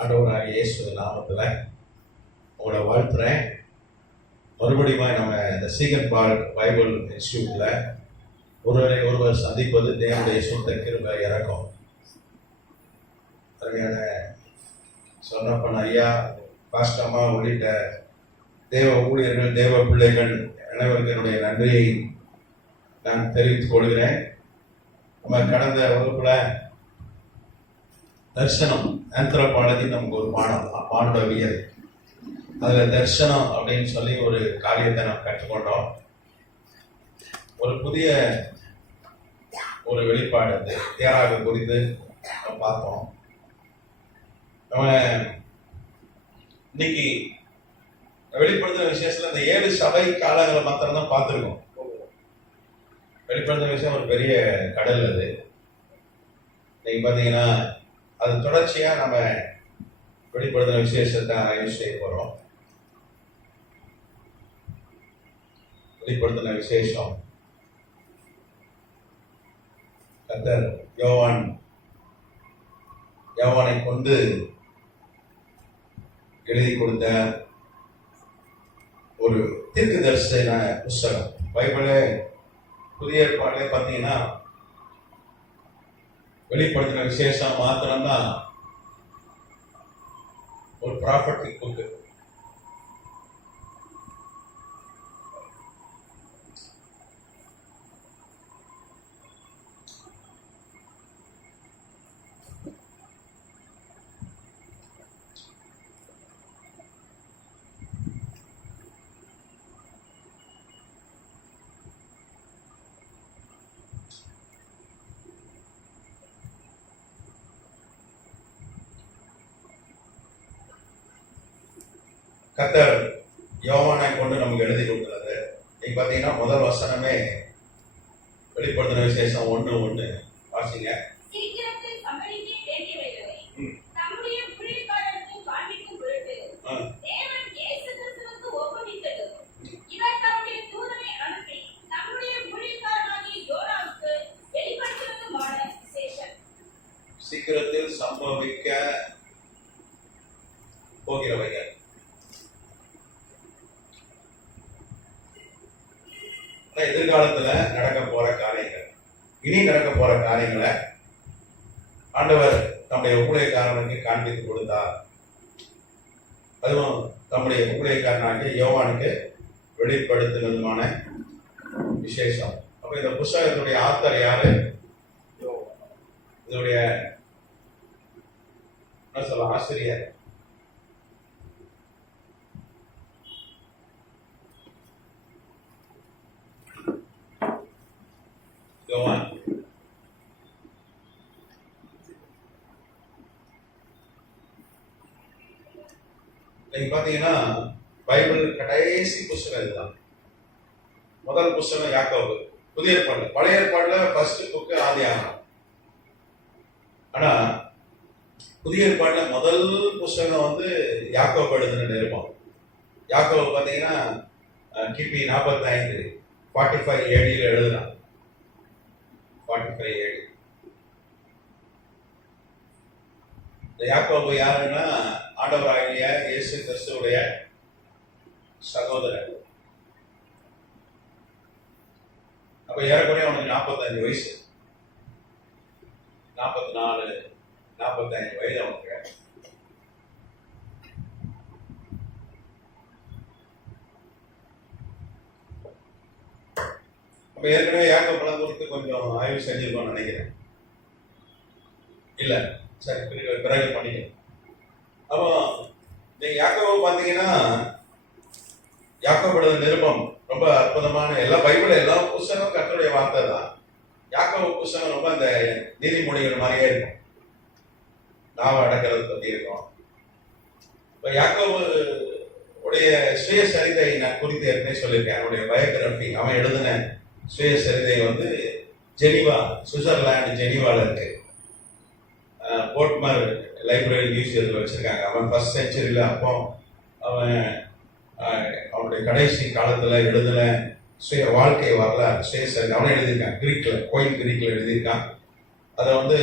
ஆண்டவராகிய இயேசு நாமத்தில் உங்களை வாழ்த்துறேன். மறுபடியும் நம்ம இந்த சீகன் பார்க் பைபிள் இன்ஸ்டியூட்ல ஒருவர் சந்திப்பது தேவனுடைய சுத்த கிருபை இறக்கம். அருமையான சொன்னப்பன் ஐயா, பாஸ்டம்மா உள்ளிட்ட தேவ ஊழியர்கள், தேவ பிள்ளைகள் அனைவருக்கு என்னுடைய நன்றியை நான் தெரிவித்துக் கொள்கிறேன். நம்ம கடந்த வகுப்புல தர்சனம் ஆந்த்ரோபாலஜி நமக்கு ஒரு மானுடவியல், அதுல தர்சனம் அப்படின்னு சொல்லி ஒரு காரியத்தை நம்ம கற்றுக்கொண்டோம். ஒரு புதிய ஒரு வெளிப்பாடு அது தேராக குறித்து நம்ம பார்த்தோம். நம்ம இன்னைக்கு வெளிப்படுத்துற விசேஷத்துல இந்த 7 சபை காலங்களை மாத்திரம்தான் பார்த்துருக்கோம். வெளிப்படுத்துற விஷயம் ஒரு பெரிய கடல் அது. இன்னைக்கு பார்த்தீங்கன்னா அது தொடர்ச்சியா நம்ம வெளிப்படுத்துற விசேஷத்தை ஆய்வு செய்ய போறோம். வெளிப்படுத்தின விசேஷம் கர்த்தர் யோவானை கொண்டு எழுதி கொடுத்த ஒரு தீர்க்க தரிசன புஸ்தகம். பைபிளே புதிய ஏற்பாடுல பார்த்தீங்கன்னா வெளிப்படுத்தின விசேஷம் மாத்திரம்தான் ஒரு ப்ராப்பர்ட்டிக் புக்கு. கர்த்தர் யோவானை கொண்டு நமக்கு எழுதி கொடுக்கிறது. நீங்க பாத்தீங்கன்னா முதல் வசனமே வெளிப்படுத்தின விசேஷம் 1:1 வாசிங்க. சீக்கிரத்தில் சம்பவிக்க போகிறவைகள். எதிர்காலத்துல நடக்க போற காரியங்கள், இனி நடக்க போற காரியங்களை ஆண்டவர் தம்முடைய ஊழியக்காரனுக்கு காண்பித்து கொடுத்தார். அதுவும் தம்முடைய ஊழியக்காரனாகிய யோவானுக்கு வெளிப்படுத்துவதுமான விசேஷம். அப்ப இந்த புஸ்தகத்துடைய ஆத்தர் யாரு? இதனுடைய என்ன சொல்ல, ஆசிரியர் யோவான். நீங்க பாத்தீங்கன்னா பைபிள் கடைசி புஸ்தகம் இதுதான். முதல் புஸ்தகம் யாக்கோபு. புதிய ஏற்பாடு, பழைய ஏற்பாடுல ஃபர்ஸ்ட் புக்கு ஆதியாகமம். ஆனா புதிய ஏற்பாடுல முதல் புஸ்தகம் வந்து யாக்கோபு எழுதின நிருபம். யாக்கோபு பாத்தீங்கன்னா கிபி 45 AD எழுதுனான். 45 AD. இந்த யாக்கோபு யாருன்னா ஆண்டவராகிய இயேசு கிறிஸ்துவுடைய சகோதரர். அப்ப ஏறக்குறைய அவனுக்கு 45 வயசு, 44, 45 வயது அவனுக்கு. அப்ப ஏற்கனவே யாக்கோபு படம் குறித்து கொஞ்சம் ஆய்வு செஞ்சிருக்கோம்னு நினைக்கிறேன். இல்ல, சரி, பிறகு பண்ணிக்கலாம். அப்போ நீங்க யாக்கோபு பார்த்தீங்கன்னா யாக்கோபு எழுதின நிருபம் ரொம்ப அற்புதமான, எல்லா பைபிள் எல்லா புஸ்தகம் கர்த்தருடைய வார்த்தை தான். யாக்கோபு புஸ்தகம் ரொம்ப அந்த நீதிமொழிகள் மாதிரியே இருக்கும். நாவ அடக்கிறது பத்தி இருக்கும். இப்ப யாக்கோபு உடைய சுயசரிதை நான் குறித்து ஏற்கனவே சொல்லியிருக்கேன். அவனுடைய பயோகிராபி, அவன் எழுதின சுயசரிதை வந்து ஜெனிவா, சுவிட்சர்லாந்து ஜெனிவால இருக்கு. போர்ட்மர் லைப்ரரி மியூசியத்தில் வச்சிருக்காங்க. அவன் ஃபர்ஸ்ட் செஞ்சுரியில அப்போ அவனுடைய கடைசி காலத்துல எழுதின சுய வாழ்க்கை வரலாறு சுயசரிதை அவனை எழுதியிருக்கான். கிரீக்ல, கோயில் கிரீக்ல எழுதியிருக்கான். அதை வந்து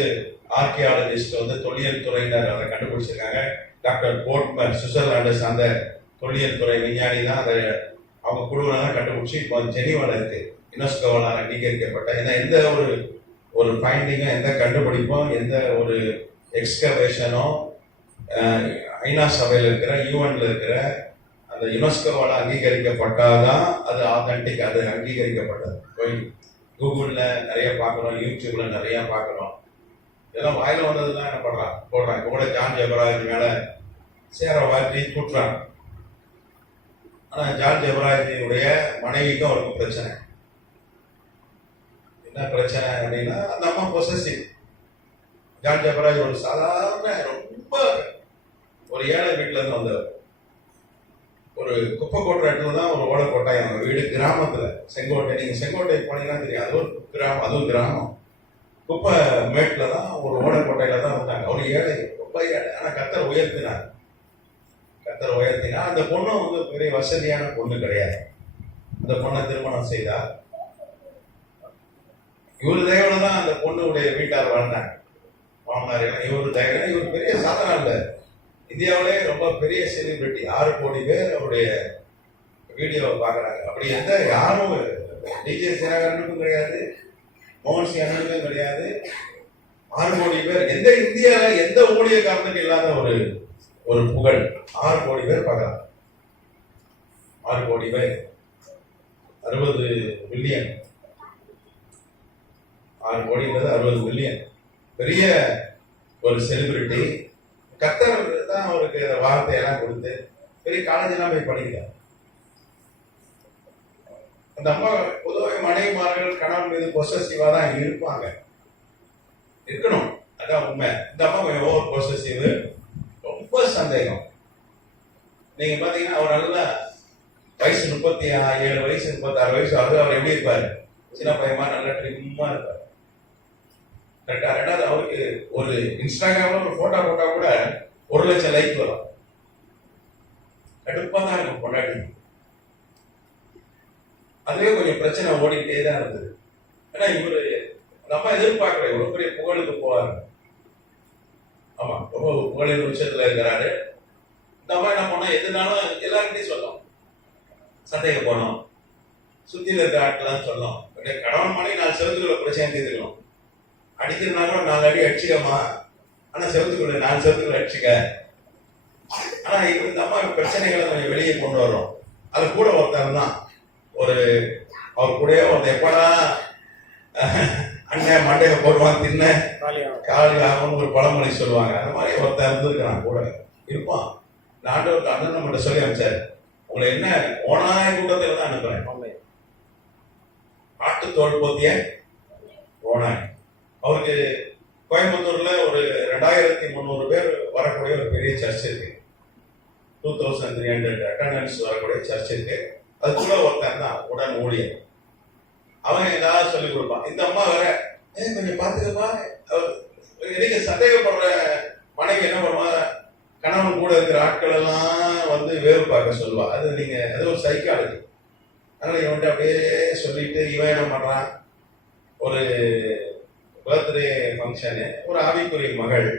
ஆர்கியாலஜிஸ்ட் வந்து தொல்லியல் துறையினர் அதை கண்டுபிடிச்சிருக்காங்க. டாக்டர் போர்ட்மர் சுவிட்சர்லாந்து அந்த தொல்லியல் துறை விஞ்ஞானி தான் அதை அவங்க குழுவில தான் கண்டுபிடிச்சி இப்போ ஜெனீவால இருக்கு, யுனெஸ்கோவால் அங்கீகரிக்கப்பட்ட. ஏன்னா எந்த ஒரு ஃபைண்டிங்கும், எந்த கண்டுபிடிப்பும், எந்த ஒரு எக்ஸ்கவேஷனோ ஐநா சபையில் இருக்கிற, யூஎன்ல இருக்கிற அந்த யுனெஸ்கோவால் அங்கீகரிக்கப்பட்டாதான் அது ஆத்தென்டிக், அது அங்கீகரிக்கப்பட்டது. போய் கூகுளில் நிறைய பார்க்குறோம், யூடியூப்ல நிறைய பார்க்குறோம். இதெல்லாம் வாயில வந்ததுதான் என்ன போடுறாங்க. கூட ஜான் ஜெபராஜ் மேல சேர வாட்டி கூட்டுறாங்க. ஆனால் ஜான் ஜெபராஜினுடைய மனைவிக்கும் அவருக்கும் பிரச்சனை. என்ன பிரச்சனை அப்படின்னா, அந்த அம்மா பொசசிவ். ஜான் ஜெபராஜ் ஒரு சாதாரண ரொம்ப ஒரு ஏழை வீட்டுல இருந்து வந்தவர். ஒரு குப்பை கொட்டுற இடத்துல தான் ஒரு ஓலை கொட்டாய். அவங்க வீடு கிராமத்துல, செங்கோட்டை. நீங்க செங்கோட்டை போனீங்கன்னா தெரியும், அது ஒரு கிராமம், அதுவும் கிராமம். குப்பை மேட்டில் தான் ஒரு ஓலை கொட்டையில தான் இருந்தாங்க. ஒரு ஏழை, ரொம்ப ஏழை. ஆனால் கர்த்தர் உயர்த்தினார். அந்த பொண்ணு வந்து பெரிய வசதியான பொண்ணு கிடையாது. அந்த பொண்ணை திருமணம் செய்தார். இவரு தயவுல தான் அந்த பொண்ணுடைய வீட்டார் வாழ்ந்தாங்க. மாமனார் இவரு தயவுல. இவர் பெரிய சாதனை இல்லை, இந்தியாவிலே ரொம்ப பெரிய செலிபிரிட்டி. 6 கோடி பேர் அவருடைய வீடியோவை பார்க்குறாங்க. அப்படி எந்த யாரும் டிஜே சேனகரனுக்கும் கிடையாது, மோகன் சிங் அண்ணனுக்கும் கிடையாது. 6 கோடி பேர், எந்த இந்தியாவில் எந்த ஊழியக்காரனுக்கு இல்லாத ஒரு புகழ். 6 கோடி பேர் பார்க்குறாங்க. 6 கோடி பேர், 60 பில்லியன். 6 கோடிங்கிறது 60 பில்லியன். பெரிய ஒரு செலிபிரிட்டி. கர்த்தர் தான் அவருக்கு வார்த்தையெல்லாம் கொடுத்து பெரிய காலேஜெல்லாம் போய் படிக்கிறார். அந்த அம்மா பொதுவாக மனைவிமார்கள் கணவன் மீது பொசசிவா தான் இருப்பாங்க, இருக்கணும், அதான் உண்மை. இந்த அம்மா கொஞ்சம் ஓவர் பொசசிவ், ரொம்ப சந்தேகம். நீங்க பாத்தீங்கன்னா அவர் நல்ல வயசு 37 வயசு 36 வயசு ஆகுது. அவர் எப்படி இருப்பாரு? சின்ன பையமா நல்ல ட்ரிம்மா இருப்பாரு. கரெக்டா? ரெண்டாவது அவருக்கு ஒரு இன்ஸ்டாகிராம்ல ஒரு போட்டோ போட்டா கூட 1 லட்சம் லைக் வரும். கடுப்பா தான் இருக்கும் பொண்டாட்டி. அதுவே கொஞ்சம் பிரச்சனை ஓடிக்கிட்டே தான் இருந்தது. ஏன்னா இவரு நம்ம எதிர்பார்க்கல இவ்வளவு பெரிய புகழுக்கு போவாரு. ஆமா, ரொம்ப புகழின் உச்சத்துல இருக்கிறாரு. இந்த அம்மா என்ன பண்ணோம், எதுனாலும் எல்லாருக்கிட்டையும் சொல்லலாம். சந்தைக்கு போனோம், சுத்தியில இருக்க ஆட்கள்லாம் சொல்லலாம். கணவன் மனைவி 4 செவத்துக்குள்ள பிரச்சனை தீர்த்துக்கணும். அடிக்கிறதுனால 4 அடி அடிச்சுக்கமா, ஆனா செவத்துக்குள்ள 4 செவத்துக்குள்ள அடிச்சுக்க. ஆனா இந்த அம்மா பிரச்சனைகளை கொஞ்சம் வெளியே கொண்டு வரும். அது கூட ஒருத்தர் தான், அவர் கூட ஒருத்தர் எப்படா அண்ணன் மண்டையை போடுவான் தின்ன காலி ஆகும்னு ஒரு பழமொழி சொல்லுவாங்க. அந்த மாதிரி ஒருத்தர் இருந்திருக்கிறான், கூட இருப்பான். நாட்டு அண்ணன் நம்மகிட்ட சொல்லி அமைச்சார், உங்களை என்ன ஓனாய கூட்டத்தில் தான் அனுப்புறேன், ஆட்டு தோல் போத்திய ஓனாய். அவருக்கு கோயம்புத்தூர்ல ஒரு 2300 பேர் வரக்கூடிய ஒரு பெரிய சர்ச் இருக்கு. 2300 அட்டண்டன்ஸ் வரக்கூடிய சர்ச் இருக்கு. அதுக்குள்ள ஒருத்தன் தான் உடன் ஊழியர். அவன் ஏதாவது சொல்லிக் கொடுப்பான். இந்த அம்மா வேற கொஞ்சம் பாத்துக்கப்பா. நீங்க சந்தேகப்படுற மனைவி என்ன பண்ணுவா, கணவன் கூட இருக்கிற ஆட்கள் எல்லாம் வந்து வேறு பார்க்க சொல்லுவா. அது ஒரு சைக்காலஜி. அதனால இவன்ட்டு அப்படியே சொல்லிட்டு இவன் என்ன பண்றான், ஒரு பர்த்டே ஃபங்க்ஷனு, ஒரு ஆவிக்குரிய மகள்,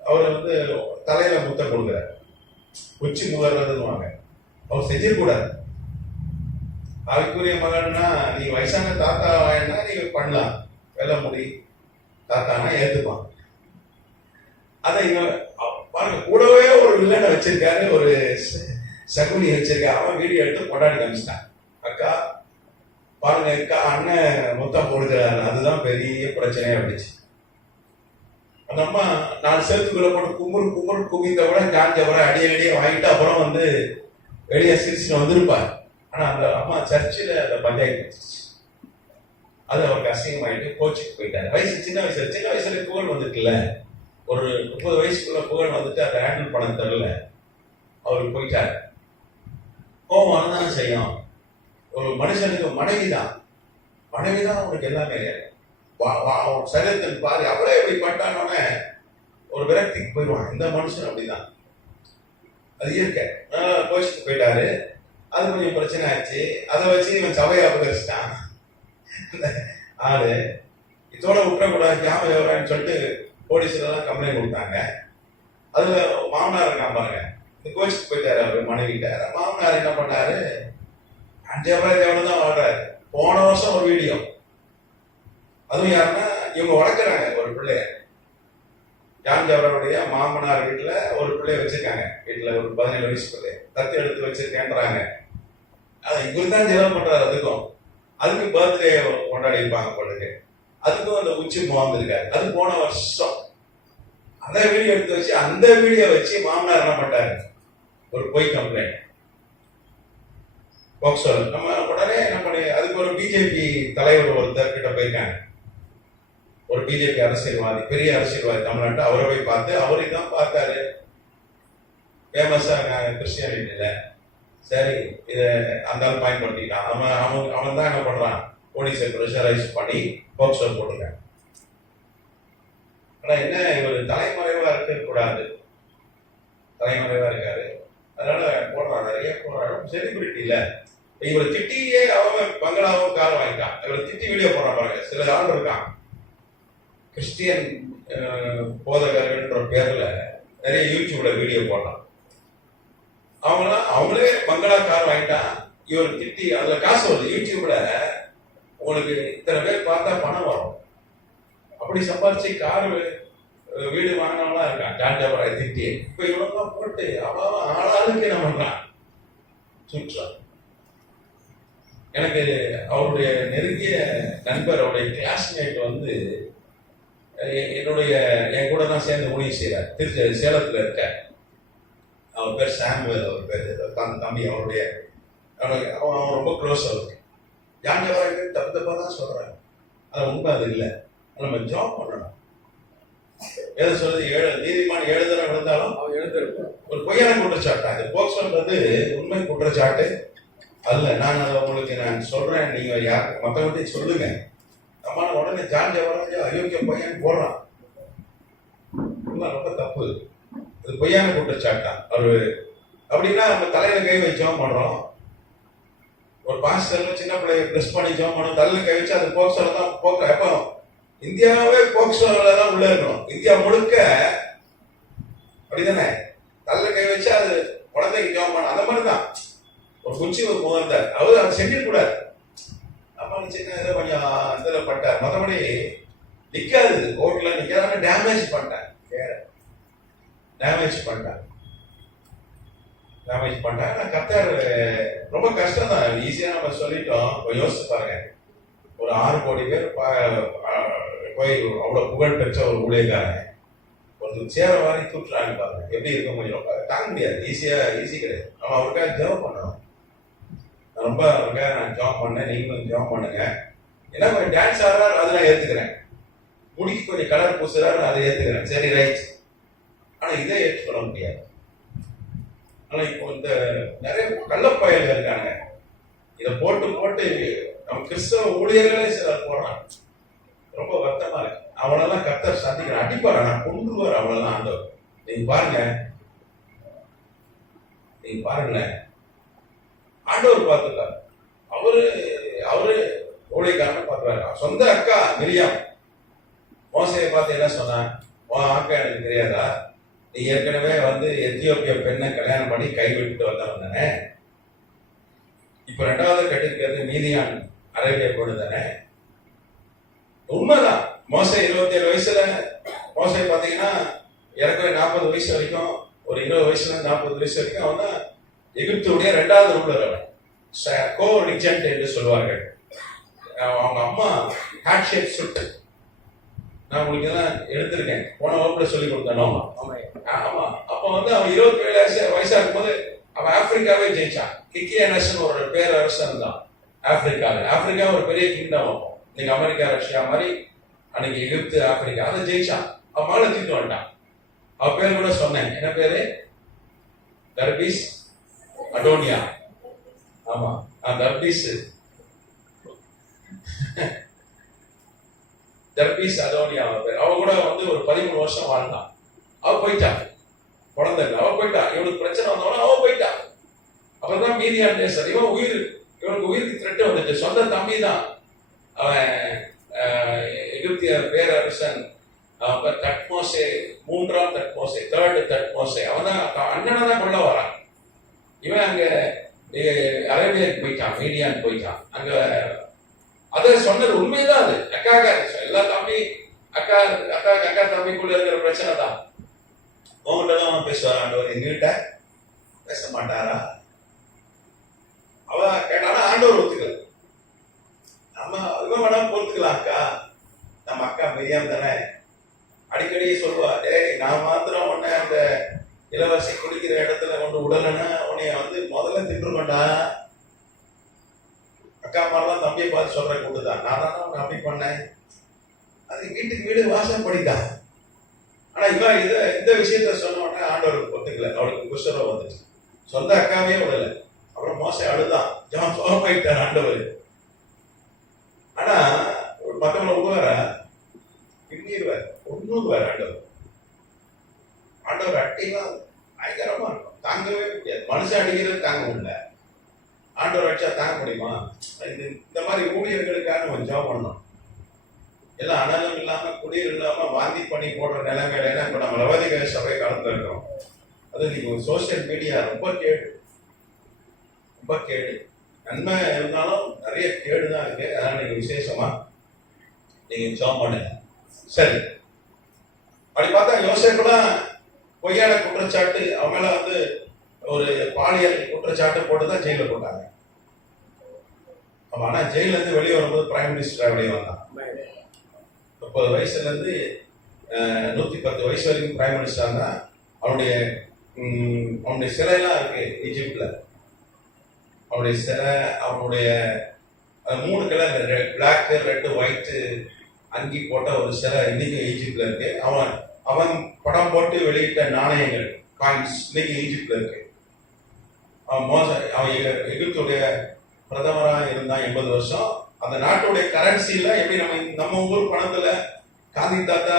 அவர் வந்து தலையில முத்தம் கொடுக்குறார். உச்சி முகர்றதுன்னு அவர் செஞ்சிடக்கூடாது. ஆவிக்குரிய மகன்னா நீ வயசான தாத்தா வாயினா நீங்க பண்ணலாம், வெள்ள முடி தாத்தானா ஏத்துப்பான். அதை இவன் பாருங்க, கூடவே ஒரு வில்லனை வச்சிருக்காரு, ஒரு சகுனி வச்சிருக்காரு. அவன் வீடியோ எடுத்து கொண்டாடி காமிச்சிட்டான். அக்கா பாருங்க, அக்கா அண்ணன் முத்தம் போடுகிறாரு, அதுதான் பெரிய பிரச்சனையா இருந்துச்சு. அந்த அம்மா 4 செவத்துக்குள்ள போட்டு கும்புறு குமிந்த விட காஞ்சவரை அடியே வாங்கிட்டு அப்புறம் வந்து வெளியே சிரிச்சுட்டு வந்திருப்பார். ஆனா அந்த அம்மா சர்ச்சில் அந்த பஞ்சாயத்து வச்சிருச்சு. அது அவருக்கு அசிங்கமாயிட்டு கோச்சுக்கு போயிட்டாரு. சின்ன வயசுல புகழ் வந்துட்டுல, ஒரு 30 வயசுக்குள்ள புகழ் வந்துட்டு அதை ஹேண்டில் பண்ண தெரியல, அவருக்கு போயிட்டாரு. கோபம் வரதானே செய்யும். ஒரு மனுஷனுக்கு மனைவிதான் அவனுக்கு எல்லாமே. சரீரத்தின் பாதி அவளே எப்படி பட்டானோன்னு ஒரு விரக்திக்கு போயிடுவான். இந்த மனுஷன் அப்படிதான், அது இயற்கை. கோச்சுக்கு போயிட்டாரு. அது கொஞ்சம் பிரச்சனை ஆச்சு. அதை வச்சு இவன் சபையை அபகரிச்சிட்டான் ஆளு. இதோட விட்டுறக்கூடாது ஜாம விவரம்னு சொல்லிட்டு போலீஸ்லாம் கம்ப்ளைண்ட் கொடுத்தாங்க. அதுல மாமனார் இருக்கான் பாருங்க, இந்த கோச்சுக்கு போயிட்டாரு அவரு மனைவிட்ட. மாமனார் என்ன பண்ணாரு, 5000 எவ்வளவு தான் வாழ்றாரு. போன வருஷம் ஒரு வீடியோ, அதுவும் யாருன்னா இவங்க வளர்க்குறாங்க ஒரு பிள்ளைய. ஜான் ஜவஹருடைய மாமனார் வீட்டுல ஒரு பிள்ளைய வச்சிருக்காங்க. வீட்டுல ஒரு 17 வயசு பிள்ளைய தத்து எடுத்து வச்சிருக்கேன்றாங்க. அதை இவரு தான் செலவு பண்றாரு. அதுக்கு பர்த்டே கொண்டாடி இருப்பாங்க பொழுது. அதுக்கும் அந்த உச்சி முகாந்திருக்காரு. அது போன வருஷம் அந்த வீடியோ எடுத்து வச்சு அந்த வீடியோ வச்சு மாமனார் என்ன பண்ணாரு, ஒரு பொய் கம்ப்ளைண்ட் போக்சோ. நம்ம உடனே என்ன பண்ணி அதுக்கு ஒரு பிஜேபி தலைவர் ஒருத்தர் கிட்ட போயிருக்காங்க. ஒரு பிஜேபி அரசியல்வாதி, பெரிய அரசியல்வாதி தமிழ்நாட்டு, அவரை போய் பார்த்து அவரை தான் பார்த்தாரு. ஃபேமஸா கிறிஸ்டியானிட்டியில. சரி, இதை அந்த பயன்படுத்திட்டான். அவன் தான் என்ன பண்றான், போலீஸை ப்ரெஷரைஸ் பண்ணி போக்சோ போட்டுருக்காங்க. ஆனா என்ன, இவர் தலைமறைவா இருக்கக்கூடாது, தலைமறைவா இருக்காரு, அதனால போடுறான், நிறைய போடுறாங்க. செலிபிரிட்டி இல்ல, இவரை திட்டியே அவன் பங்களாவும் கார் வாங்கிட்டான். இவரை திட்டி வீடியோ போடுறான் பாருங்க. சில ஆள் இருக்கான் கிறிஸ்டியன் போதகர்கள்ன்ற பேர்ல நிறைய யூடியூப்ல வீடியோ போடுறான். அவங்களே பங்களா கார் வாங்கிட்டான், இவர் திட்டி அதுல காசு வருது. யூடியூப்ல உங்களுக்கு இத்தனை பேர் பார்த்தா பணம் வரும், அப்படி சம்பாதிச்சு கார் வீடு வாங்கினவங்களாம் இருக்கான். ஜான் ஜவஹரை திட்டி இப்ப இவனெல்லாம் போட்டு அவன் ஆளாளுக்கு என்ன பண்றான், சுற்றான். எனக்கு அவருடைய நெருங்கிய நண்பர், அவருடைய கிளாஸ்மேட் வந்து என் கூட தான் சேர்ந்து ஊழியம் செய்யறார். திருச்சி சேலத்துல இருக்க. அவர் பேர் சாமுவேல், அவர் பேர் தம்பி. அவருடைய அவன் ரொம்ப க்ளோஸ் அவருக்கு. ஜான் ஜவஹரை தப்பா தான் சொல்றாங்க, அது உண்மை அது இல்லை. நம்ம ஜாப் பண்ணணும். எதை சொல்றது, நீதிமான் 7 தடவை விழுந்தாலும் ஒரு பொய்யான குற்றச்சாட்டா இது. போக்சோன்றது உண்மை குற்றச்சாட்டு அல்ல. நான் அதை உங்களுக்கு சொல்றேன், நீங்க யாருக்கு மற்றவங்க சொல்லுங்க. நம்ம உடனே ஜான் ஜவஹர் அயோக்கிய பையன் போடுறான், ரொம்ப தப்பு. இது பொய்யான குற்றச்சாட்டா அவரு. அப்படின்னா நம்ம தலையில கை வச்சோம் பண்றோம். ஒரு பாஸ்டர் சின்ன பிள்ளைய பிரஸ் பண்ணி ஜோம் பண்ணோம், தலையில கை வச்சு அது போக்சோல தான் போக்க. எப்போ இந்தியாவே போக்சோல தான் உள்ள இருக்கணும், இந்தியா முழுக்க அப்படிதானே. தலையில கை வச்சு அது குழந்தைக்கு ஜோம் பண்ண, அந்த மாதிரி தான். ஒரு குச்சி ஒரு முதல்தார் அவர் அதை செஞ்சிடக்கூடாது. நம்ம சின்ன இதை கொஞ்சம் இதில் பட்டார், மற்றபடி நிற்காது. கோர்ட்ல நிற்காத டேமேஜ் பண்ணிட்டாங்க, டேமேஜ் பண்ணிட்டாங்க. கத்தார் ரொம்ப கஷ்டம் தான். ஈஸியா நம்ம சொல்லிட்டோம். யோசிச்சு பாருங்க, ஒரு 6 கோடி பேர் போய் அவ்வளவு புகழ் பெற்ற ஒரு ஊழியக்காரன் ஒரு சேர வாரி தூட்டுறாங்க பாருங்க, எப்படி இருக்க முடியும்? தாங்க முடியாது. ஈஸி கிடையாது. நம்ம அவருக்காக ஜெபம் பண்ணணும். ரொம்ப அவருக்காக நான் ஜெபம் பண்ணேன், நீங்களும் ஜெபம் பண்ணுங்க. ஏன்னா கொஞ்சம் டான்ஸ் ஆடுறாரு, அதை நான் ஏத்துக்கிறேன். முடிக்கு கொஞ்சம் கலர் பூசுறாரு, அதை ஏத்துக்கிறேன். சரி, ரைட். ஆனா இதை ஏற்றுக்கொள்ள முடியாது. ஆனா இப்போ இந்த நிறைய கள்ளப்பயல்கள் இருக்காங்க, இதை போட்டு நம்ம கிறிஸ்தவ ஊழியர்களே சிலர் போடுறாங்க. ரொம்ப வருத்தமா இருக்கு. அவளெல்லாம் கர்த்தர் சந்திக்கிறார், அடிப்பார், ஆனா கொண்டுருவார். அவளெல்லாம் ஆண்டவர். நீங்க பாருங்களேன், ஆண்டவர் பார்த்துட்டார். அவரு ஊழியக்காரன் பார்த்துறாரு. சொந்த அக்கா மிரியாம் மோசையை பார்த்து என்ன சொன்னா, உன் அக்கா எனக்கு தெரியாதா, நீ ஏற்கனவே எத்தியோப்பிய பெண்ணை கல்யாணம் பண்ணி கைவிட்டு வந்தவன் தானே, இப்ப 2வது கட்டிருக்கிறது மீதியான் அரேபிய பொண்ணு தானே. உண்மைதான். மோசை 27 வயசுல, மோசை பாத்தீங்கன்னா ஏற்கனவே 40 வயசு வரைக்கும், ஒரு 20 வயசுல 40 வயசு வரைக்கும் அவன் தான் எகிப்துடைய 2வது ரூலர். அவன் கோ ரிஜென்ட் என்று சொல்வார்கள். அவங்க அம்மா ஹேட் ஷேப் சுட்டு, நான் உங்களுக்கு எல்லாம் எடுத்திருக்கேன், போன வகுப்புல சொல்லி கொடுத்தேன். ஆமா, அப்ப அவன் 27 வயசா இருக்கும்போது அவன் ஆப்பிரிக்காவே ஜெயிச்சான். கிக்கியானஸ் ஒரு பேரரசன் தான் ஆப்பிரிக்கா ஒரு பெரிய கிங்டம். அப்போ இன்னைக்கு அமெரிக்கா ரஷ்யா மாதிரி அன்னைக்கு எகிப்து ஆப்பிரிக்கா, அதை ஜெயிச்சான். அவன் மேல தூக்கிட்டு வந்துட்டான். அவ பேர் கூட சொன்னேன், என்ன பேரு? தர்பீஸ் அடோனியா. ஆமா, தர்பீஸ் அடோனியா அவன் பேர். அவ கூட ஒரு 13 வருஷம் வாழ்ந்தான். அவ போயிட்டான், குழந்தை இல்லை, அவ போயிட்டா. இவனுக்கு பிரச்சனை வந்தவன அவ போயிட்டா. அப்பதான் மீதியான் தேசம் இவனுக்கு உயிருக்கு த்ரெட் வந்துட்டு. சொந்த தம்பி தான் அவன் எகிப்திய பேரரசன் தட்மோசே, மூன்றாம் தட்மோசே, தேர்டு தட்மோசே, அவன் தான் அண்ணனை தான் கொள்ள வரான். இவன் அங்க அரேபியன் போயிட்டான், மீடியான் போயிட்டான். அங்க அதை சொன்னது உண்மைதான். அது அக்கா எல்லா தம்பி அக்கா அக்கா அக்கா தம்பிக்குள்ள இருக்கிற பிரச்சனை தான். உங்ககிட்ட தான் பேசுவார் ஆண்டவர், எங்ககிட்ட பேச மாட்டாரா? அவ கேட்டானா ஆண்டவர் ஒத்துக்கல. நம்ம இவன் வேணா பொறுத்துக்கலாம், அக்கா நம்ம அக்கா மெய்யாம் தானே, அடிக்கடி சொல்லுவா, நான் மாத்திரம் உன்னை அந்த இளவரசி குடிக்கிற இடத்துல கொண்டு உடலன்னா உன்னைய முதல்ல தின்றுக்கொண்டா. அக்கா மாதிரிலாம் தம்பியை பார்த்து சொல்ற கூட்டுதான், நான் தானே உன்னை அப்படி பண்ணேன். அது வீட்டுக்கு வீடு வாசப்படிதான். ஆனா இவன் இந்த விஷயத்த சொன்ன உடனே ஆண்டவர் ஒத்துக்கல. அவளுக்கு குஷ்டரோகம் வந்துச்சு, சொந்த அக்காவே விடல. அப்புறம் மோசை அழுதான், ஜான் சோகமாயிட்டார் ஆண்டவர். ஆனா ஒரு பக்கம்ல உருவார பின்னிடுவார், ஒண்ணுவார் ஆண்டவர். ஆண்டவர் அட்டிலாம் பயங்கரமா இருக்கும், தாங்கவே முடியாது. மனுஷன் அடிக்கிறது தாங்க முடியல, ஆண்டவர் அடிச்சா தாங்க முடியுமா? இந்த மாதிரி ஊழியர்களுக்காக நம்ம ஜெபம் பண்ணோம். எல்லாம் அனலம் இல்லாம குடிர் இல்லாம வாந்தி பண்ணி போடுற நிலைமையில இப்ப நம்ம லவதிக சபை காலத்துல இருக்கிறோம். அது நீங்க சோசியல் மீடியா ரொம்ப கேடு, ரொம்ப கேடு. நன்மை இருந்தாலும் நிறைய கேடுதான் இருக்கு. அதனால நீங்க விசேஷமா நீங்க ஜெபம் பண்ணுங்க. சரி, அப்படி பார்த்தா யோசேப்புலாம் பொய்யான குற்றச்சாட்டு, அவங்க மேல ஒரு பாலியல் குற்றச்சாட்டு போட்டுதான் ஜெயில போட்டாங்க. ஆனா ஜெயில இருந்து வெளியே வரும்போது பிரைம் மினிஸ்டரா வெளியே வந்தான். 30 வயசுல இருந்து 110 வயசு வரைக்கும் பிரைம் மினிஸ்டர் தான். அவனுடைய சிலையெல்லாம் இருக்கு ஈஜிப்ட்ல. அவனுடைய சிலை, அவனுடைய 3 கலர், பிளாக், ரெட், ஒயிட் அங்கி போட்ட ஒரு சிலை இன்னைக்கு ஈஜிப்ட்ல இருக்கு. அவன் படம் போட்டு வெளியிட்ட நாணயங்கள், காயின்ஸ் இன்னைக்கு ஈஜிப்ட்ல இருக்கு. அவன் எகிப்துடைய பிரதமராக இருந்தான் 80 வருஷம். அந்த நாட்டுடைய கரன்சியில எப்படி நம்ம ஊர் பணத்துல காந்தி தாத்தா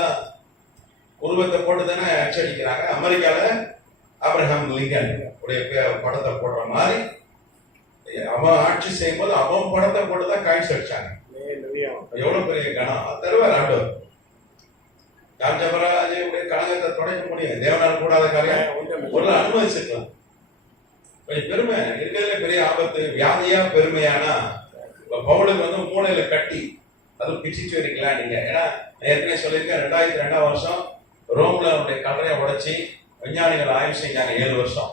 உருவத்தை போட்டு தானே அச்சடிக்கிறாங்க. அமெரிக்கால ஆப்ரஹாம் லிங்கன் உடைய படத்தை போடுற மாதிரி அவன் ஆட்சி செய்யும் போது அவன் படத்தை போட்டுதான் காய்ச்சி அடிச்சாங்க. எவ்வளவு பெரிய கணம் தருவார் ஆண்டவர். ஜபராஜுடைய கழகத்தை தொடக்க முடியும், தேவனால் கூடாத காரியம் ஒரு அனுமதிச்சிருக்கலாம். கொஞ்சம் பெருமை இருக்கிறதுல பெரிய ஆபத்து. வியாதியா பெருமையானா பவுலுக்கு மூளையில கட்டி அது பிச்சுச்சு வைக்கலாம் நீங்க. ஏன்னா ஏற்கனவே சொல்லியிருக்கேன், 2002ஆம் வருஷம் ரோம்ல அவனுடைய கல்லறையை உடைச்சி விஞ்ஞானிகள் ஆய்வு செஞ்சாங்க 7 வருஷம்.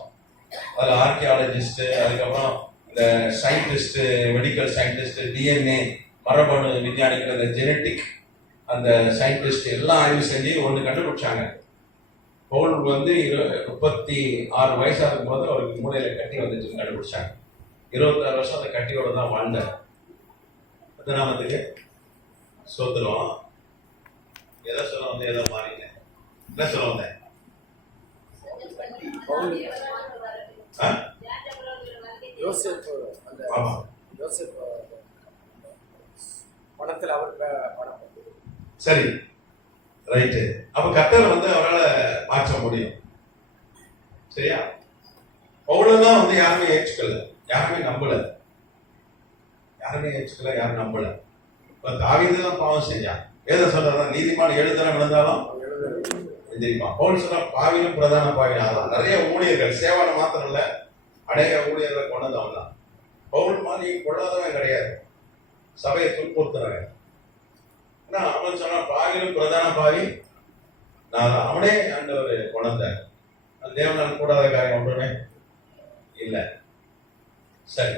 அதுல ஆர்கியாலஜிஸ்ட், அதுக்கப்புறம் இந்த சயின்டிஸ்ட், மெடிக்கல் சயின்டிஸ்ட், டிஎன்ஏ மரபணு விஞ்ஞானிகள், இந்த ஜெனட்டிக் அந்த சயின்டிஸ்ட் எல்லாம் ஆய்வு செஞ்சு ஒன்று கண்டுபிடிச்சாங்க. பவுல் 36 வயசா இருக்கும் போது அவருக்கு மூளையில கட்டி வந்துச்சுன்னு கண்டுபிடிச்சாங்க. 26 வருஷம் அந்த கட்டியோட தான் வாழ்ந்தார். நாமத்துக்கு சோத்துருவோம். எதை சொல்ல ஏதோ மாறிட்டேன். என்ன சொல்ல வந்தேன்? சரி, ரைட்டு. அப்ப கர்த்தர் அவரால் மாற்ற முடியும். சரியா? பவுலதான் யாருமே ஏற்றுக்கல, யாருமே நம்பல, யாருமே ஏற்றுக்கல, யாரும் நம்பல. தாவீது தான் பாவம் செஞ்சான். வேதம் சொல்றதான் நீதிமான் 7 தரம் விழுந்தாலும் எந்திரிப்பான். பவுல் சொன்னா பாவிலும் பிரதான பாவினாதான். நிறைய ஊழியர்கள், சேவனை மாத்திரம் இல்ல, அநேக ஊழியர்களை கொண்டதவன் தான். பவுல் மாதிரி கொள்ளாதவன் கிடையாது, சபையை துன்புறுத்துறவன். அவன் சொன்னா பாவிலும் பிரதான பாவி நான் தான். அவனே ஆண்டவர் கொண்டார். தேவனால் கூடாத காரியம் ஒன்றுமே இல்லை. சரி,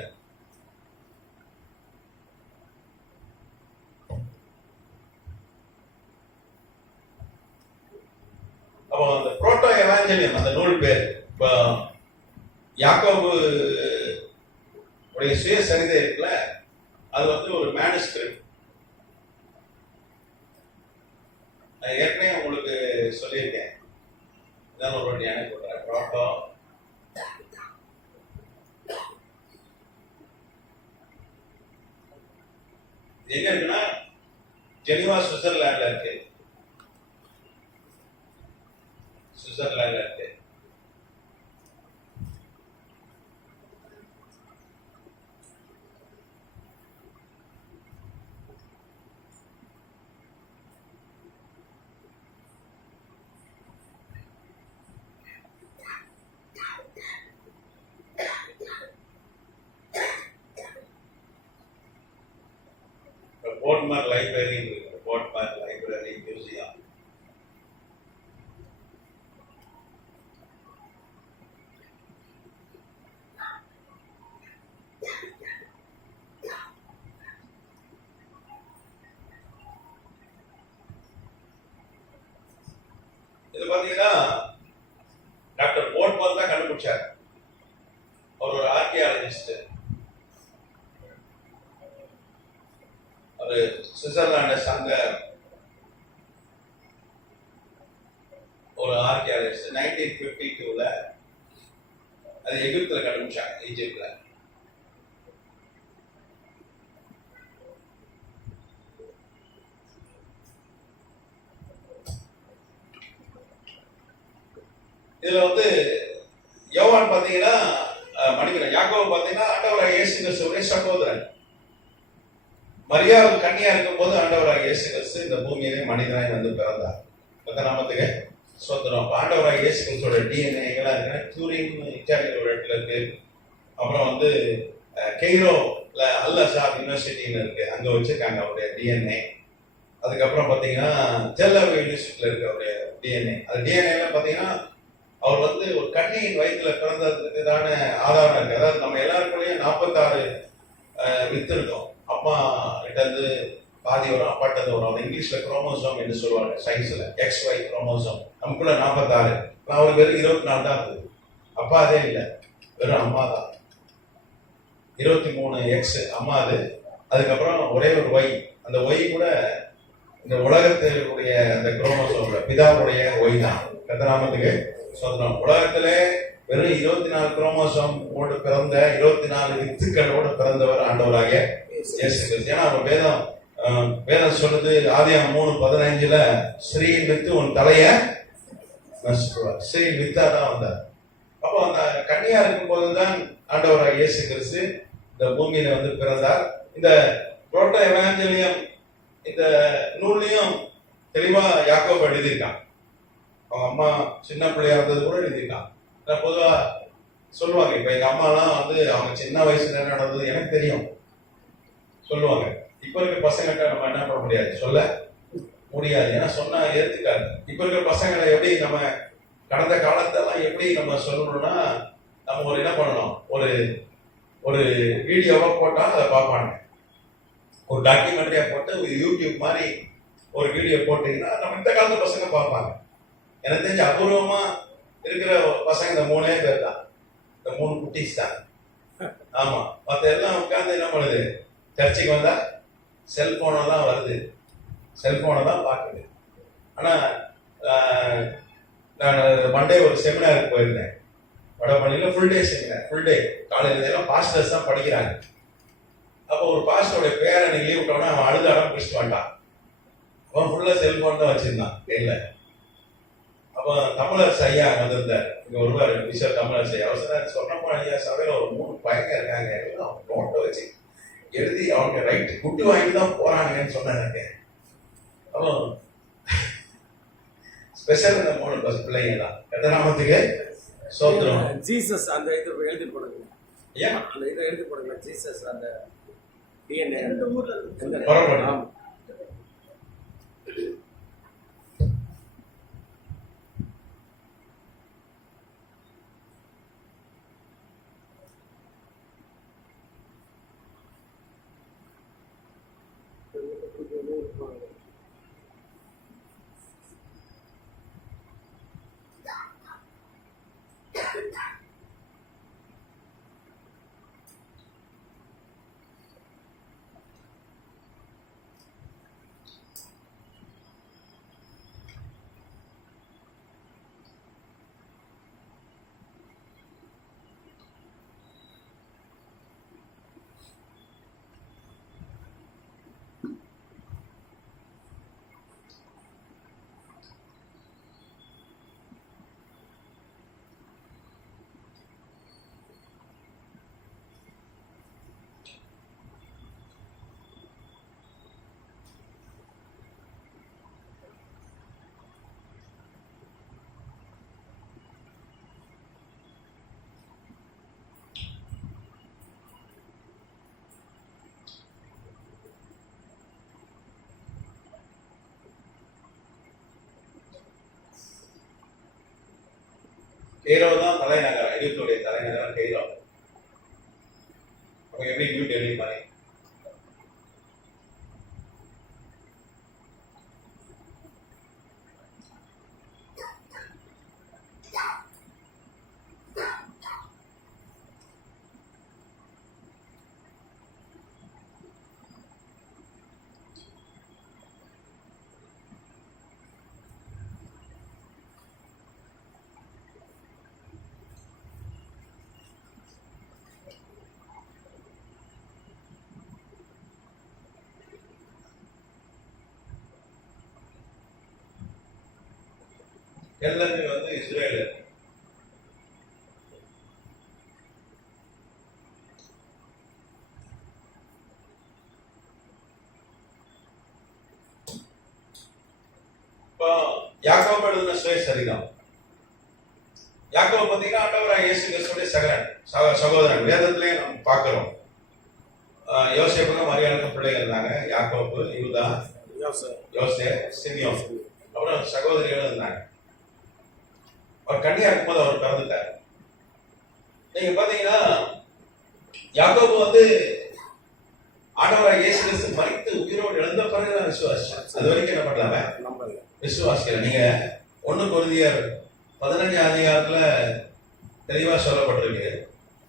அப்போ அந்த புரோட்டோ எவாஞ்சலியம் அந்த நூல் பேர் இப்போ யாக்கோபு உடைய சுயசரிதை இருக்குல்ல, அது ஒரு மேனுஸ்கிரிப்ட். நான் ஏற்கனவே உங்களுக்கு சொல்லியிருக்கேன், இதான் ஒரு வாட்டி எனக்கு கொடுக்குறேன். புரோட்டோ எங்க இருக்குன்னா ஜெனீவா சுவிட்சர்லாந்துல இருக்கு. சுவிட்சர்லாந்துல இருக்கு. லைப்ரரி இருக்கு, போட்மேன் லைப்ரரி மியூசியம். இது பாத்தீங்கன்னா டாக்டர் போட்மேன் தான் கண்டுபிடிச்சார். அவர் ஒரு ஆர்கியாலஜிஸ்ட். அவர் சுவிட்சர்லாண்டை சார்ந்த ஒரு ஆர்கியாலஜிஸ்ட். 1952ல அது எகிப்துல கண்டுபிடிச்சாங்க, ஈஜிப்ட்ல. இதுல வந்து யோவான் பாத்தீங்கன்னா மனிதன், யாக்கோபு பாத்தீங்கன்னா ஆண்டவராக இயேசு கிறிஸ்துவுடைய சகோதரன். மரியாதை கன்னியா இருக்கும் போது ஆண்டவராக இயேசு கிறிஸ்து இந்த பூமியிலே மனிதனாய் வந்து பிறந்தார். நாமத்துக்கு சொந்தம். ஆண்டவராக இயேசு கிறிஸ்துவோட டிஎன்ஏ எங்கெல்லாம் இருக்கு? டூரின் இட்டாலியில் ஒரு இடத்துல இருக்கு. அப்புறம் வந்து கெய்ரோல அல் அசாத் யூனிவர்சிட்டின்னு இருக்கு, அங்க வச்சிருக்காங்க அவருடைய டிஎன்ஏ. அதுக்கப்புறம் பாத்தீங்கன்னா ஜெல்லர் யூனிவர்சிட்டியில இருக்கு அவருடைய டிஎன்ஏ. அது டிஎன்ஏல பாத்தீங்கன்னா அவர் வந்து ஒரு கன்னியின் வயிற்றுல பிறந்ததுக்கான ஆதாரம் இருக்கு. அதாவது நம்ம எல்லாருக்குள்ளேயும் 46 வித்து இருக்கும். அம்மா கிட்ட இருந்து பாதி வரும், அப்பாட்ட இருந்து வரும். இங்கிலீஷ்ல குரோமோசோம் என்று சொல்லுவாங்க, சயின்ஸ்ல XY குரோமோசோம். நமக்குள்ள 46. அவருக்கு வெறும் 24 தான் இருந்தது. அப்பா அதே இல்லை, வெறும் அம்மா தான். 23X அம்மா அது. அதுக்கப்புறம் ஒரே ஒரு Y. அந்த Y கூட இந்த உலகத்தினுடைய அந்த குரோமோசோம் பிதாவுடைய Y தான். கத்தநாமத்துக்கு சொந்தம். உலகத்திலே வெறும் 24 குரோமோசோம் ஓடு பிறந்த 24 வித்துக்களோடு பிறந்தவர் ஆண்டவராக இயேசு கிறிஸ்து. ஏன்னா அவர் வேதம் சொல்லுது, ஆதியாகமம் 3:15ல ஸ்ரீயின் வித்து உன் தலைய நசுக்குவார். ஸ்ரீயின் வித்தா தான் வந்தார். அப்போ அந்த கன்னியா இருக்கும் போதுதான் ஆண்டவராக இயேசு கிறிஸ்து இந்த பூமியில வந்து பிறந்தார். இந்த புரோட்டோ எவாஞ்சலியம் இந்த நூல்லையும் தெளிவா யாக்கோபு எழுதியிருக்கான். அவங்க அம்மா சின்ன பிள்ளையா இருந்தது கூட எழுதியிருக்கான். பொதுவா சொல்லுவாங்க, இப்ப எங்க அம்மா எல்லாம் வந்து அவங்க சின்ன வயசுல என்ன நடந்தது எனக்கு தெரியும் சொல்லுவாங்க. இப்ப இருக்கிற பசங்கிட்ட நம்ம என்ன பண்ண முடியாது, சொல்ல முடியாது. ஏன்னா சொன்னா ஏத்துக்காது. இப்ப இருக்கிற பசங்களை எப்படி நம்ம கடந்த காலத்தெல்லாம் எப்படி நம்ம சொல்லணும்னா, நம்ம ஒரு என்ன பண்ணணும், ஒரு ஒரு வீடியோவா போட்டா அதை பார்ப்பாங்க. ஒரு டாக்குமெண்ட்ரியா போட்டு ஒரு யூடியூப் மாதிரி ஒரு வீடியோ போட்டீங்கன்னா நம்ம இந்த காலத்து பசங்க பார்ப்பாங்க. எனக்கு தெரிஞ்ச அபூர்வமா இருக்கிற பசங்க இந்த 3 பேர் தான், இந்த 3 குட்டீஸ் தான். ஆமா, மற்ற எல்லாம் உட்கார்ந்து என்ன பண்ணுது, சர்ச்சைக்கு வந்தா செல்போனெல்லாம் வருது, செல்போனை தான் பார்க்குது. ஆனா நான் மண்டே ஒரு செமினாருக்கு போயிருந்தேன், வடபழனியில். Full day seminar, full day. காலையில் எல்லாம் பாஸ்டர்ஸ் தான் படிக்கிறாங்க. அப்போ ஒரு பாஸ்டருடைய பேரை நீங்க லீவ் விட்டோம்னா அவன் அழுது அடம் பிடிச்சிட்டு வந்துட்டான். அவன் ஃபுல்லா செல்போன் தான் வச்சிருந்தான் கையில. அப்போ தமிழரசு ஐயா வந்திருந்தார், இங்க ஒருவர் விஷயம் தமிழரசு ஐயா. அவசரம் சொன்னப்போ ஐயா சபையில ஒரு 3 பையங்க இருக்காங்க, அவன் நோட்டை வச்சு எழுதி அவங்க ரைட் குட்டி வாங்கிட்டு தான் போறாங்கன்னு சொன்னாங்க. அப்போ ஸ்பெஷல் இந்த 3 பிள்ளைங்க தான். கத்தநாமத்துக்கு சோத்திரம். ஜீசஸ் அந்த இது எழுதி போடுங்க. ஏன் அந்த இதை எழுதி போடுங்க. ஜீசஸ் அந்த டிஎன்ஏ ஊர்ல பரவாயில்ல. கெய்ரோ தான் தலைநகரம், எகிப்துடைய தலைநகரம் கெய்ரோ. அப்ப எப்படி நியூ டெல்லி மாதிரி. எல்லாமே வந்து இஸ்ரேல். இப்போ யாக்கோபு எழுதின சுயசரிதம். யாக்கோபு பார்த்தீங்கன்னா ஆண்டவராக இயேசு கிறிஸ்துடைய சகோதரன். வேதத்திலேயே நம்ம பார்க்கிறோம். யோசேப்புக்கும் மரியாளுக்கும் பிள்ளைகள் இருந்தாங்க. யாக்கோபு, யூதா, யோசேப், சிமியோன், அப்புறம் சகோதரிகள் இருந்தாங்க. அவர் கன்னியா இருக்கும்போது அவர் பிறந்துட்டார். நீங்க பாத்தீங்கன்னா யாக்கோபு வந்து ஆண்டவராக இயேசு கிறிஸ்து மரித்து உயிரோடு எழுந்த பிறகுதான் விசுவாசம். அது வரைக்கும் என்ன பண்ணலாமே விசுவாசிக்கல. நீங்க 1 கொரிந்தியர் 15 அதிகாரத்துல தெளிவா சொல்லப்பட்டிருக்கு.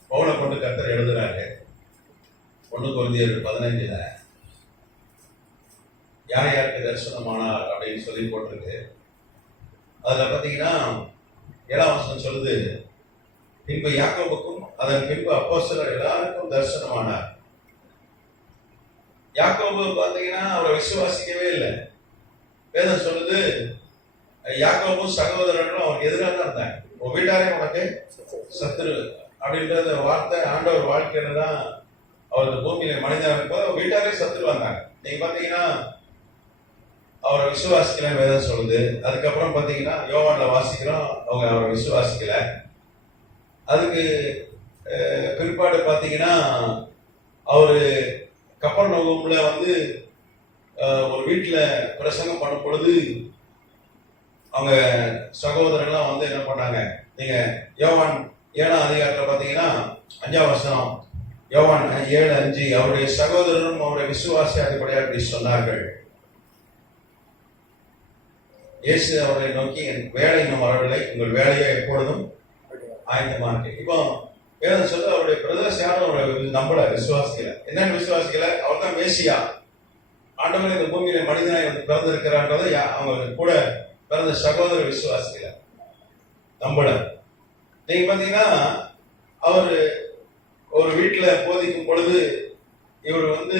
பவுலை கொண்டு கர்த்தர் எழுதுறாரு. 1 கொரிந்தியர் 15 யார் யாருக்கு தரிசனமானார் அப்படின்னு சொல்லி போட்டிருக்கு. அதுல பாத்தீங்கன்னா 7ஆம் வசனம் சொல்லுது, பின்பு யாக்கோபுக்கும் அதன் பின்பு அப்போஸ்தலர் எல்லாருக்கும் தரிசனமானார். யாக்கோபு பாத்தீங்கன்னா அவரை விசுவாசிக்கவே இல்லை. வேதம் சொல்லுது யாக்கோபும் சகோதரர்களும் அவருக்கு எதிராக தான் இருந்தாங்க. உன் வீட்டாரே உனக்கு சத்துரு அப்படின்ற வார்த்தை ஆண்டவர் வாழ்க்கையில தான் அவர் பூமியில மனிதன் இருக்கும்போது வீட்டாரே சத்துரு வந்தாங்க. நீங்க பாத்தீங்கன்னா அவரை விசுவாசிக்கல வேதம் சொல்லுது. அதுக்கப்புறம் பாத்தீங்கன்னா யோவான்ல வாசிக்கிறோம் அவங்க அவரை விசுவாசிக்கல. அதுக்கு பிற்பாடு பாத்தீங்கன்னா அவரு கப்பர்நகூம்ல வந்து ஒரு வீட்டுல பிரசங்கம் பண்ணும் பொழுது அவங்க சகோதரர்லாம் வந்து என்ன பண்ணாங்க. நீங்க யோவான் 7ஆம் அதிகாரத்துல பாத்தீங்கன்னா 5ஆம் வசனம், யோவான் 7:5, அவருடைய சகோதரரும் அவருடைய விசுவாசி அடிப்படையாக அப்படி சொன்னார்கள். இயேசு அவரை நோக்கி என் வேலை இன்னும் வரவில்லை, உங்கள் வேலையை எப்பொழுதும் ஆயத்தமா இருக்கு. இப்போ வேதம் சொல்ல அவருடைய பிரதர்ஸ் யாரும் அவரை நம்பல, விசுவாசிக்கல. என்னன்னு விசுவாசிக்கல? அவர் தான் மேசியா, ஆண்டவர் இந்த பூமியில மனிதனாய் வந்து பிறந்திருக்கிறான்றதை அவங்க கூட பிறந்த சகோதரர் விசுவாசிக்கல, நம்பல. நீங்க பாத்தீங்கன்னா அவர் ஒரு வீட்டுல போதிக்கும் பொழுது இவர் வந்து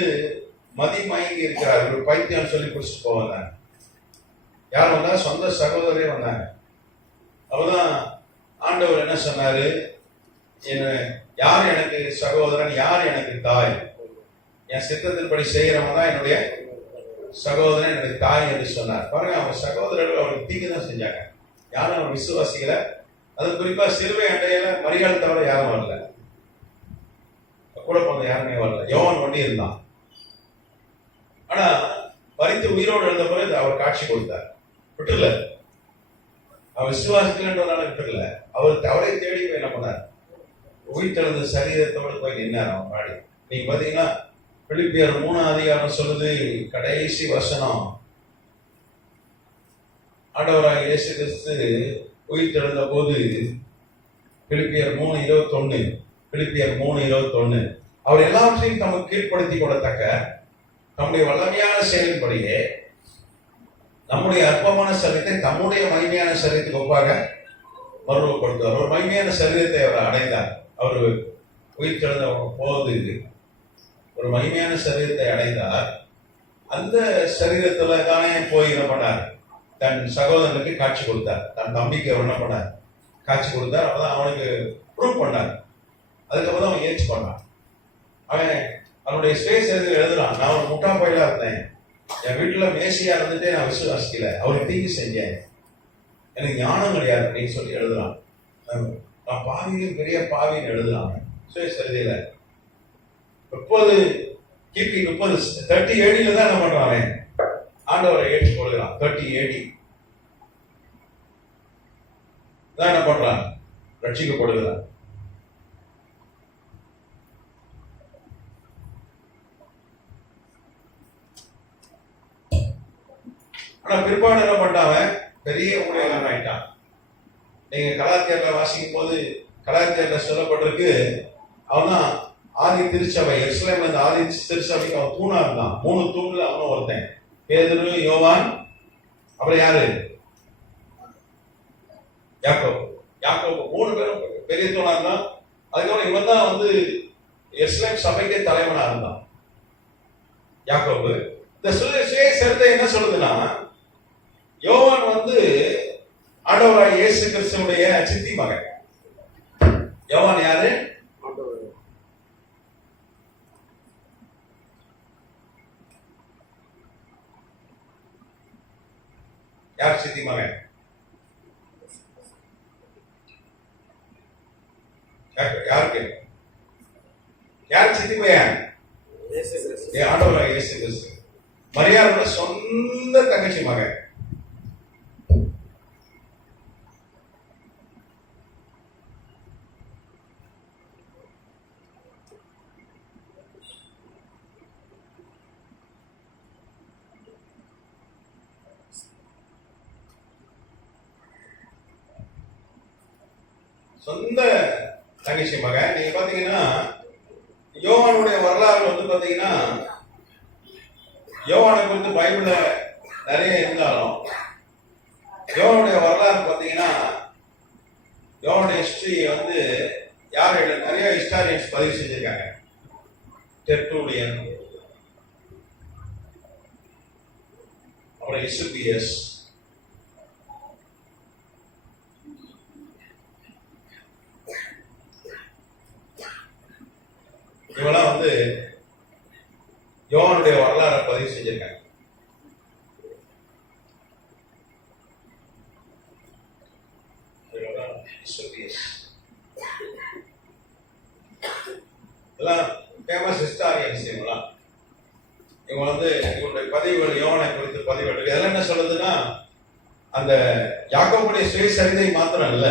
மதிமயங்கி இருக்கிறார். இவர் பைத்தியம் சொல்லி குடிச்சிட்டு போவாங்க. யார் வந்தா? சொந்த சகோதரரே வந்தாங்க. அவர்தான் ஆண்டவர் என்ன சொன்னாரு, யார் எனக்கு சகோதரன், யார் எனக்கு தாய், என் சித்தத்தின்படி செய்யறவங்க தான் என்னுடைய சகோதரன், என்னுடைய தாய் என்று சொன்னார். பாருங்க, அவங்க சகோதரர்கள் அவருக்கு தீங்கு தான் செஞ்சாங்க. யாரும் அவர் விசுவாசிக்கல. அது குறிப்பா சிலுவை அண்டையில மரியாள் தவிர யாரும் வரல, கூட போன யாருமே வரல. யோவான் ஒண்டி இருந்தான். ஆனா மரித்து உயிரோடு எழுந்த பிறகு அவர் காட்சி கொடுத்தார். விட்டுல அவர் விசுவாசிக்கலன்றதுனால விட்டுல, அவர் அவரை தேடி போய் என்ன பண்ணார், உயிர் தெழுந்த சரீரத்தோடு போய் நின்னார் அவன் பாடி. நீங்க பாத்தீங்கன்னா பிலிப்பியர் 3ஆம் அதிகாரம் சொல்லுது, கடைசி வசனம், ஆண்டவராக இயேசு கிறிஸ்து உயிர் தெழுந்த போது பிலிப்பியர் 3:21, பிலிப்பியர் 3:21, அவர் எல்லாவற்றையும் தமக்கு கீழ்ப்படுத்தி கொள்ளத்தக்க நம்முடைய வல்லமையான செயலின்படியே நம்முடைய அற்பமான சரீரத்தை தம்முடைய மகிமையான சரீரத்துக்கு ஒப்பாக மறுரூபப்படுத்துவார். ஒரு மகிமையான சரீரத்தை அவர் அடைந்தார். அவர் உயிர் தெழுந்த போது ஒரு மகிமையான சரீரத்தை அடைந்தார். அந்த சரீரத்துல தானே போய் என்ன பண்ணார், தன் சகோதரனுக்கு காட்சி கொடுத்தார். தன் தம்பிக்கு என்ன பண்ணார், காட்சி கொடுத்தார். அப்பதான் அவனுக்கு ப்ரூவ் பண்ணார். அதுக்கப்புறம் அவன் ஏற்று பண்ணான். அவன் அவனுடைய ஸ்பேஸ் எழுதுறான், நான் ஒரு முட்டா பயிலா இருந்தேன், என் வீட்டுல மேசியா இருந்துட்டே நான் விசுவாசிக்கல, அவருக்கு தீங்கு செஞ்சேன், எனக்கு ஞானம் கிடையாது அப்படின்னு சொல்லி எழுதுறான். நான் பாவியும் பெரிய பாவின்னு எழுதுறாங்க சுயசரிதையில. 30 கிபி 30 AD தான் என்ன பண்றான், ஆண்டவரை ஏற்றுக்கொள்கிறான். 30 AD தான் என்ன பண்றான், ரட்சிக்கப்படுகிறார். ஆனா பிற்பாடு என்ன பண்ணிட்டான், பெரிய ஊழியக்காரன் ஆயிட்டான். நீங்க கலாத்தியர்ல வாசிக்கும் போது கலாத்தியர்ல சொல்லப்பட்டிருக்கு, அவன் ஆதி திருச்சபை எருசலேம்ல இருந்த ஆதி திருச்சபைக்கு அவன் தூணா இருந்தான். 3 தூண்ல அவனும் ஒருத்தன். பேதுரு, யோவான், அப்புறம் யாரு, யாக்கோபு. யாக்கோபு 3 பேரும் பெரிய தூணா இருந்தான். அதுக்கப்புறம் இவன் தான் எருசலேம் சபைக்கே தலைவனா இருந்தான், யாக்கோபு. இந்த சுவிசேஷத்தை என்ன சொல்லுதுன்னா, யோவான் ஆண்டவராய் இயேசு கிறிஸ்துவுடைய சித்தி மகன். யோவான் யாரு? யார் சித்தி மகன்? யாருக்கு? யார் சித்தி பையன்? ஆண்டவராய் இயேசு கிறிஸ்து. மரியாதையோட சொந்த தங்கச்சி மகன். சொந்த தங்கச்சி மகன். நீங்க பாத்தீங்கன்னா யோவானுடைய வரலாறு பாத்தீங்கன்னா, யோவானை குறித்து பைபிள்ல நிறைய இருந்தாலும் யோவானுடைய வரலாறு பாத்தீங்கன்னா, யோவானுடைய ஹிஸ்டரி யார் நிறைய ஹிஸ்டாரியன்ஸ் பதிவு செஞ்சிருக்காங்க. டெர்டூலியன், அப்புறம் இசுபியஸ், இவெல்லாம் யோவானுடைய வரலாறை பதிவு செஞ்சிருக்காங்க. இதெல்லாம் ஃபேமஸ் ஹிஸ்டாரியன்ஸ். இவங்கெல்லாம் இவங்களுடைய பதிவுகள், யோவானை குறித்து பதிவுகள், இதெல்லாம் என்ன சொல்லுதுன்னா, அந்த யாக்கோபுடைய சுயசரிதை மாத்திரம் இல்ல,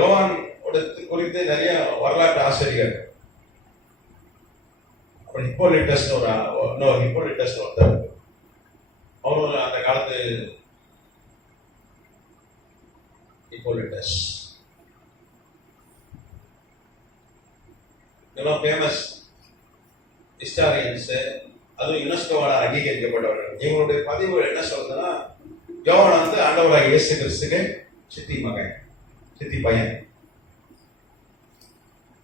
யோவான் குறித்து நிறைய வரலாற்று ஆசிரியர், அப்புறம் ஹிப்போலிட்டஸ் ஒருத்தர், அவரும் அந்த காலத்து ஹிப்போலிட்டஸ், இதெல்லாம் ஃபேமஸ் ஹிஸ்டாரியன்ஸ். அதுவும் யுனெஸ்கோவால் அங்கீகரிக்கப்பட்டவர்கள். இவங்களுடைய பதிவுகள் என்ன சொல்றதுன்னா, யோவான் ஆண்டவராக இயேசு கிறிஸ்துக்கு சித்தி மகன், சித்தி பையன்.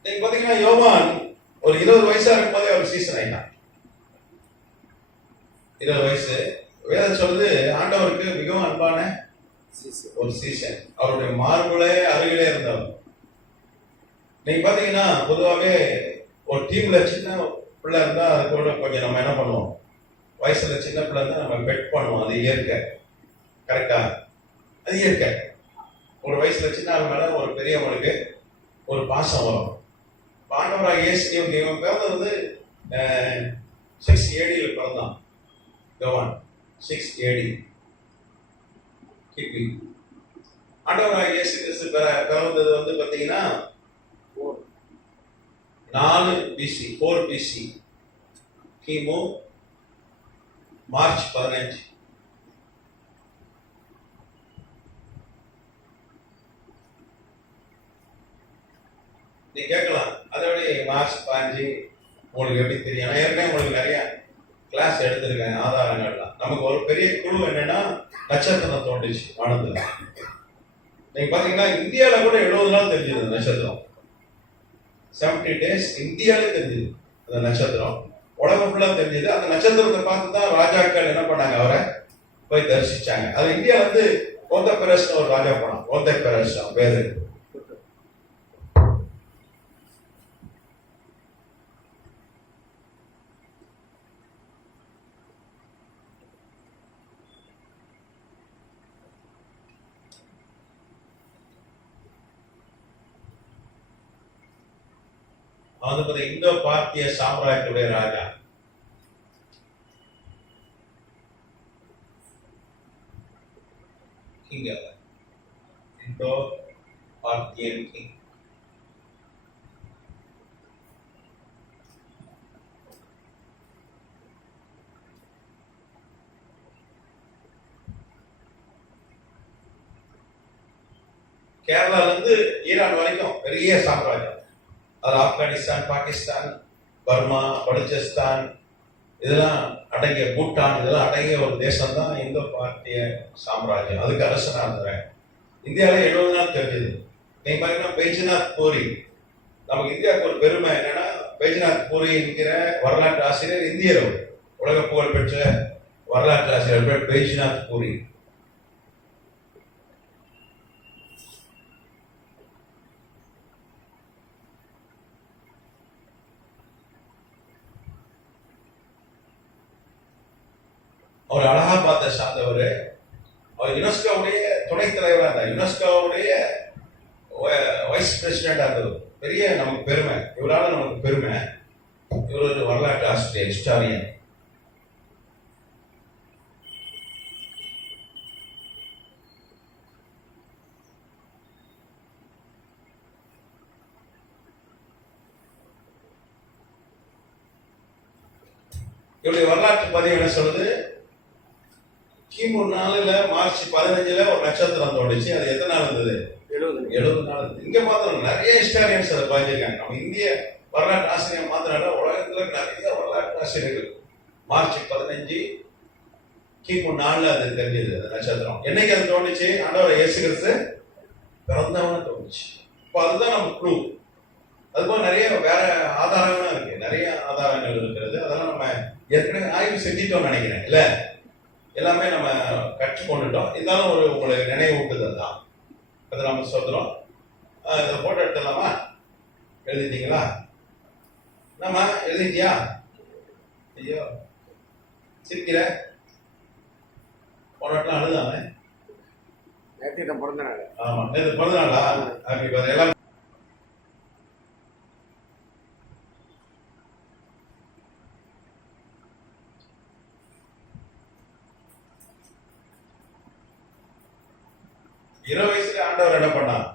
நீங்க பாத்தீங்கன்னா யோவான் ஒரு 20 வயசா இருக்கும் போதே அவர் சீசன் ஆயிட்டான். 20 வயசு. வேதம் சொல்லுது, ஆண்டவருக்கு மிகவும் அன்பான ஒரு சீசன். அவருடைய மார்புலே அருகிலே இருந்தவர். நீங்க பாத்தீங்கன்னா பொதுவாகவே ஒரு டீம்ல சின்ன பிள்ளை இருந்தா அது கூட கொஞ்சம் நம்ம என்ன பண்ணுவோம், வயசுல சின்ன பிள்ளை இருந்தா நம்ம பெட் பண்ணுவோம். அது இயற்கை. கரெக்டா? அது இயற்கை. ஒரு வயசுல சின்ன ஆள் மேல ஒரு பெரியவங்களுக்கு ஒரு பாசம் வரும். ஆண்டவராக இயேசு இவன் பிறந்தது 6 AD பிறந்தான் யோவான். 6 AD கிபி. ஆண்டவராக இயேசு கிறிஸ்து பிறந்தது பாத்தீங்கன்னா 4 BC, 4 BC, கிமு மார்ச் 15. நீ கேட்கலாம், அதோட மார்ச் 15 உங்களுக்கு எப்படி தெரியும்? நான் ஏற்கனவே உங்களுக்கு நிறைய கிளாஸ் எடுத்திருக்கேன், ஆதாரங்கள்லாம். நமக்கு ஒரு பெரிய குழு என்னன்னா, நட்சத்திரம் தோன்றுச்சு வானத்துல. நீங்க பாத்தீங்கன்னா இந்தியாவில கூட 70 நாள் தெரிஞ்சது நட்சத்திரம். 70 days இந்தியாவில தெரிஞ்சது அந்த நட்சத்திரம். உலகம் ஃபுல்லா தெரிஞ்சது. அந்த நட்சத்திரத்தை பார்த்து தான் ராஜாக்கள் என்ன பண்ணாங்க, அவரை போய் தரிசிச்சாங்க. அது இந்தியா கோத்தபெரஸ் ஒரு ராஜா போனான். கோத்தபெரஸ் பேரு. இந்தோ பார்த்திய சாம்ராஜ்யத்துடைய ராஜா. இந்தோ Parthian king. கேரளால இருந்து ஈரான் வரைக்கும் பெரிய சாம்ராஜ்யம். அது ஆப்கானிஸ்தான், பாகிஸ்தான், பர்மா, பலுச்சிஸ்தான் இதெல்லாம் அடங்கிய, பூட்டான் இதெல்லாம் அடங்கிய ஒரு தேசம் தான் இந்தோ பார்த்திய சாம்ராஜ்யம். அதுக்கு அரசனா இருந்தேன். இந்தியாவில 70 நாள் தெரிஞ்சது. நீங்க பாத்தீங்கன்னா பைஜ்நாத் பூரி, நமக்கு இந்தியாவுக்கு ஒரு பெருமை என்னன்னா, பைஜ்நாத் பூரி என்கிற வரலாற்று ஆசிரியர் இந்தியர். அவர் உலக புகழ் பெற்ற வரலாற்று ஆசிரியர் பேர் பைஜ்நாத் பூரி. அவர் அலகாபாத்தை சார்ந்தவர். அவர் யுனெஸ்கோவுடைய துணைத் தலைவராக இருந்தார். யுனெஸ்கோவுடைய வைஸ் பிரசிடென்டா இருந்தது. பெரிய நமக்கு பெருமை, இவரால் நமக்கு பெருமை. இவர் ஒரு வரலாற்று ஆசிரியர், ஹிஸ்டாரியன். இவருடைய வரலாற்று பதிவு என்ன சொல்லுது? கிமு 4 மார்ச் 15 ஒரு நட்சத்திரம் தோன்றுச்சு. அது எத்தனை நாள் இருந்தது? 70 நாள் இருந்தது. இங்க மாத்திரம் நிறைய ஹிஸ்டாரியன்ஸ் அதை பதிஞ்சிருக்காங்க. நம்ம இந்திய வரலாற்று ஆசிரியர் மாத்திரம் உலகத்துல நிறைய வரலாற்று ஆசிரியர்கள். மார்ச் 15 கிமு 4 அது தெரிஞ்சது. அந்த நட்சத்திரம் என்னைக்கு அது தோணுச்சு? ஆண்டவர் இயேசு கிறிஸ்து பிறந்தவன தோணுச்சு. இப்போ அதுதான் நம்ம க்ளூ. அதுபோல நிறைய வேற ஆதாரங்களும் இருக்கு. நிறைய ஆதாரங்கள் இருக்கிறது. அதெல்லாம் நம்ம ஏற்கனவே ஆய்வு செஞ்சிட்டோம் நினைக்கிறேன். இல்ல எல்லாமே நம்ம கற்றுக்கொண்டுட்டோம். இருந்தாலும் ஒரு உங்களுக்கு நினைவூட்டுதல் தான். அதை நம்ம சொல்றோம். இதை போட்டோ எடுத்துடலாமா? எழுதிட்டீங்களா? நம்ம எழுதிட்டியா? ஐயோ சிரிக்கிற போராட்டம் அழுதானே. நேற்று பிறந்த நாள். ஆமா, நேற்று பிறந்த நாளா? Happy birthday. எல்லாம் இருபது வயசுல ஆண்டவர் என்ன பண்ணான்?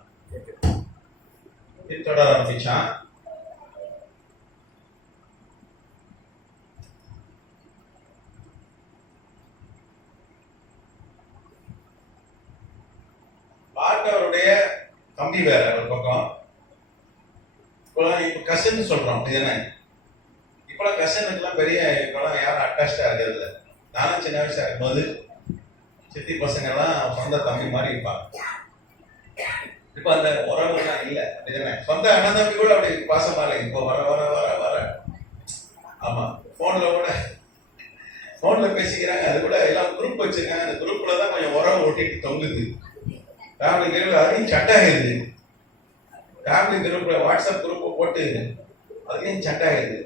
தொடர ஆரம்பிச்சான். ஆண்டவருடைய தம்பி வேற ஒரு பக்கம். இப்ப கசின் சொல்றோம் அப்படிதானே? இப்பெல்லாம் கசினுக்குலாம் பெரிய இப்பெல்லாம் யாரும் அட்டாச்சா இருக்கிறது இல்லை. நானும் சின்ன வயசா இருக்கும்போது சித்தி பசங்க எல்லாம் சொந்த தம்பி மாதிரி இருப்பாங்க. இப்ப அந்த உறவுலாம் இல்ல அப்படிதானே? சொந்த அண்ணன் தம்பி கூட அப்படி பாசமா இல்லை. இப்போ வர வர வர வர ஆமா, போன்ல பேசிக்கிறாங்க. அது கூட எல்லாம் குரூப் வச்சிருக்காங்க. அந்த குரூப்ல தான் கொஞ்சம் உறவு ஒட்டிட்டு தொங்குது. ஃபேமிலி குரூப் அதையும் சட்டாயிருது. ஃபேமிலி குரூப்ல வாட்ஸ்அப் குரூப் போட்டு அதையும் சட்டாயிருது.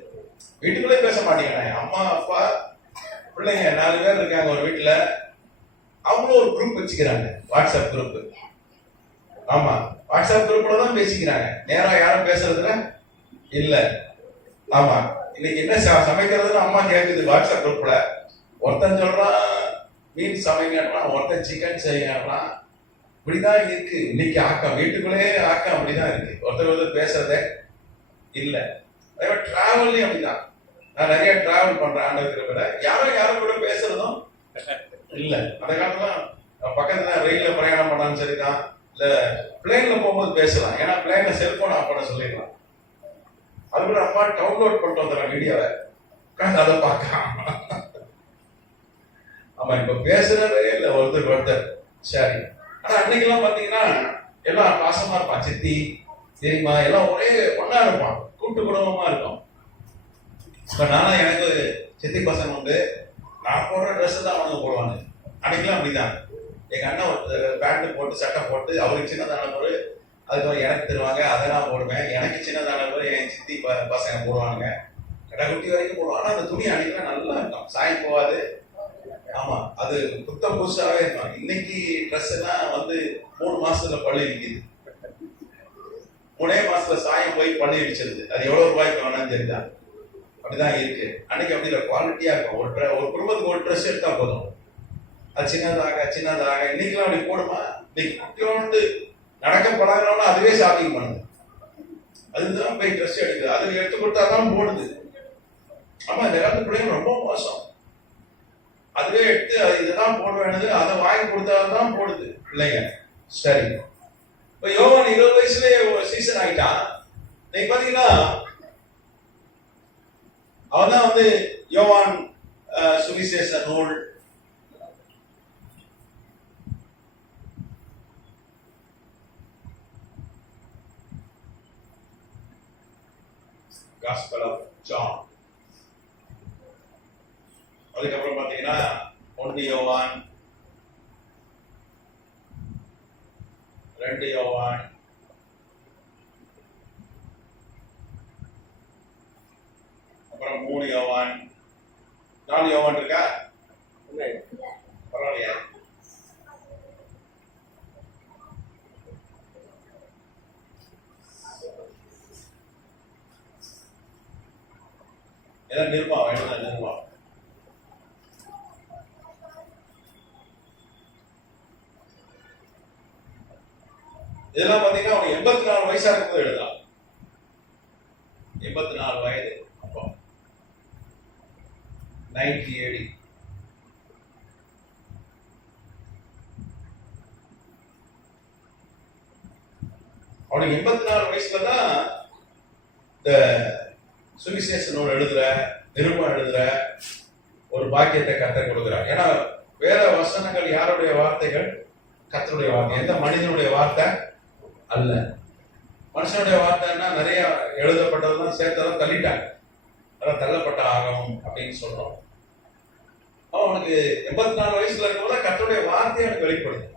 வீட்டுக்குள்ளே பேச மாட்டேங்கிறாங்க. அம்மா அப்பா பிள்ளைங்க 4 பேர் இருக்காங்க ஒரு வீட்டுல. அவங்களும் ஒரு குரூப் வச்சுக்கிறாங்க, வாட்ஸ்அப் குரூப். ஆமா, வாட்ஸ்அப் குரூப்ல தான் பேசிக்கிறாங்க. நேரா யாரும் பேசுறதுல இல்ல. ஆமா, இன்னைக்கு என்ன சமைக்கிறதுன்னு அம்மா கேக்குது வாட்ஸ்அப் குரூப்ல. ஒருத்தன் சொல்றான் மீன் சமைக்கிறான், ஒருத்தன் சிக்கன் செய்யறான். இப்படிதான் இருக்கு இன்னைக்கு ஆக்கம். வீட்டுக்குள்ளேயே ஆக்கம் அப்படிதான் இருக்கு. ஒருத்தர் பேசுறதே இல்ல. அதே மாதிரி டிராவல்லையும் அப்படிதான். நான் நிறைய டிராவல் பண்றேன் ஆண்டவருக்கு விட. யாரும் கூட பேசுறதும் இல்ல. அந்த காலத்துல பக்கத்துல ரயில்ல பிரயாணம் பண்ணாலும் சரிதான், இல்ல பிளேன்ல போகும்போது பேசலாம். ஏன்னா பிளேன்ல செல்போன் ஆஃப் பண்ண சொல்லிடலாம். அது கூட அப்பா டவுன்லோட் பண்ணிட்டு வந்துடுறேன் வீடியோவை, அதை பார்க்கலாம். ஆமா, இப்ப பேசுறதே இல்ல ஒருத்தர். சரி, ஆனா அன்னைக்கெல்லாம் பாத்தீங்கன்னா எல்லாம் பாசமா இருப்பான். சித்தி சரிம்மா எல்லாம் ஒரே ஒன்னா இருப்பான், கூட்டு குடும்பமா இருக்கும். இப்ப நானும் எனக்கு சித்தி பசங்க உண்டு. நான் போடுற ட்ரெஸ் தான் அவங்க போடுவாங்க. அன்னைக்கெல்லாம் அப்படிதான். எங்க அண்ணன் ஒரு பேண்ட் போட்டு சட்டை போட்டு அவருக்கு சின்னதான ஒரு அதுக்கப்புறம் எனக்கு தருவாங்க, அதை நான் போடுவேன். எனக்கு சின்னதான ஒரு என் சித்தி பசங்க போடுவாங்க. கடைக்குட்டி வரைக்கும் போடுவாங்க. ஆனா அந்த துணி அன்னைக்கெல்லாம் நல்லா இருக்கும், சாயம் போகாது. ஆமா, அது புத்தம் புதுசாவே இருக்கும். இன்னைக்கு ட்ரெஸ் எல்லாம் 3 மாசத்துல பள்ளி நிக்குது. 3 மாசத்துல சாயம் போய் பள்ளி அடிச்சிருது. அது எவ்வளவு ரூபாய்க்கு வேணாலும் தெரியுதா? அப்படிதான் இருக்கு. அன்னைக்கு அப்படி இல்லை, குவாலிட்டியா இருக்கும். ஒரு குடும்பத்துக்கு ஒரு ட்ரெஸ் எடுத்தா போதும். அது சின்னதாக இன்னைக்கெல்லாம் அப்படி போடுமா? இன்னைக்கு குட்டியோண்டு நடக்க பழகிறவன அதுவே ஷாப்பிங் பண்ணுது. அதுதான் போய் ட்ரெஸ் எடுக்குது. அது எடுத்து கொடுத்தாதான் போடுது. ஆமா, இந்த காலத்து பிள்ளைங்க ரொம்ப மோசம். அதுவே எடுத்து அது இதுதான் போட வேண்டியது, அதை வாங்கி கொடுத்தாதான் போடுது பிள்ளைங்க. சரி, இப்ப யோவான் 20 வயசுலயே ஒரு சீசன் ஆயிட்டான். நீங்க பாத்தீங்கன்னா அவன் தான் வந்து யோவான் சுவிசேஷ நூல், Gospel of John. அதுக்கப்புறம் பாத்தீங்கன்னா 1 யோவான், 2 யோவான், அப்புறம் 3 யோவான், 4 யோவான் இருக்கா? பரவாயில்லையா? ஏதாவது நிருபம் வேணும், நிருபம். இதெல்லாம் பாத்தீங்கன்னா அவன் 84 வயசா இருக்கும்போது எழுதலாம். 84 வயது அப்போ 90 AD. அவனுக்கு 84 வயசுல தான் இந்த சுவிசேஷ நூல் எழுதுற, நிருபம் எழுதுற ஒரு பாக்கியத்தை கர்த்தர் கொடுக்கிறார். ஏன்னா வேத வசனங்கள் யாருடைய வார்த்தைகள்? கர்த்தருடைய வார்த்தை. எந்த மனிதனுடைய வார்த்தை அல்ல. மனுஷனுடைய வார்த்தைன்னா நிறைய எழுதப்பட்டதெல்லாம் சேர்த்தெல்லாம் தள்ளிட்டாங்க. அதான் தள்ளப்பட்ட ஆகணும் அப்படின்னு சொல்றோம். அவனுக்கு 84 வயசுல இருக்கும்போது கர்த்தருடைய வார்த்தை எனக்கு வெளிப்படுது.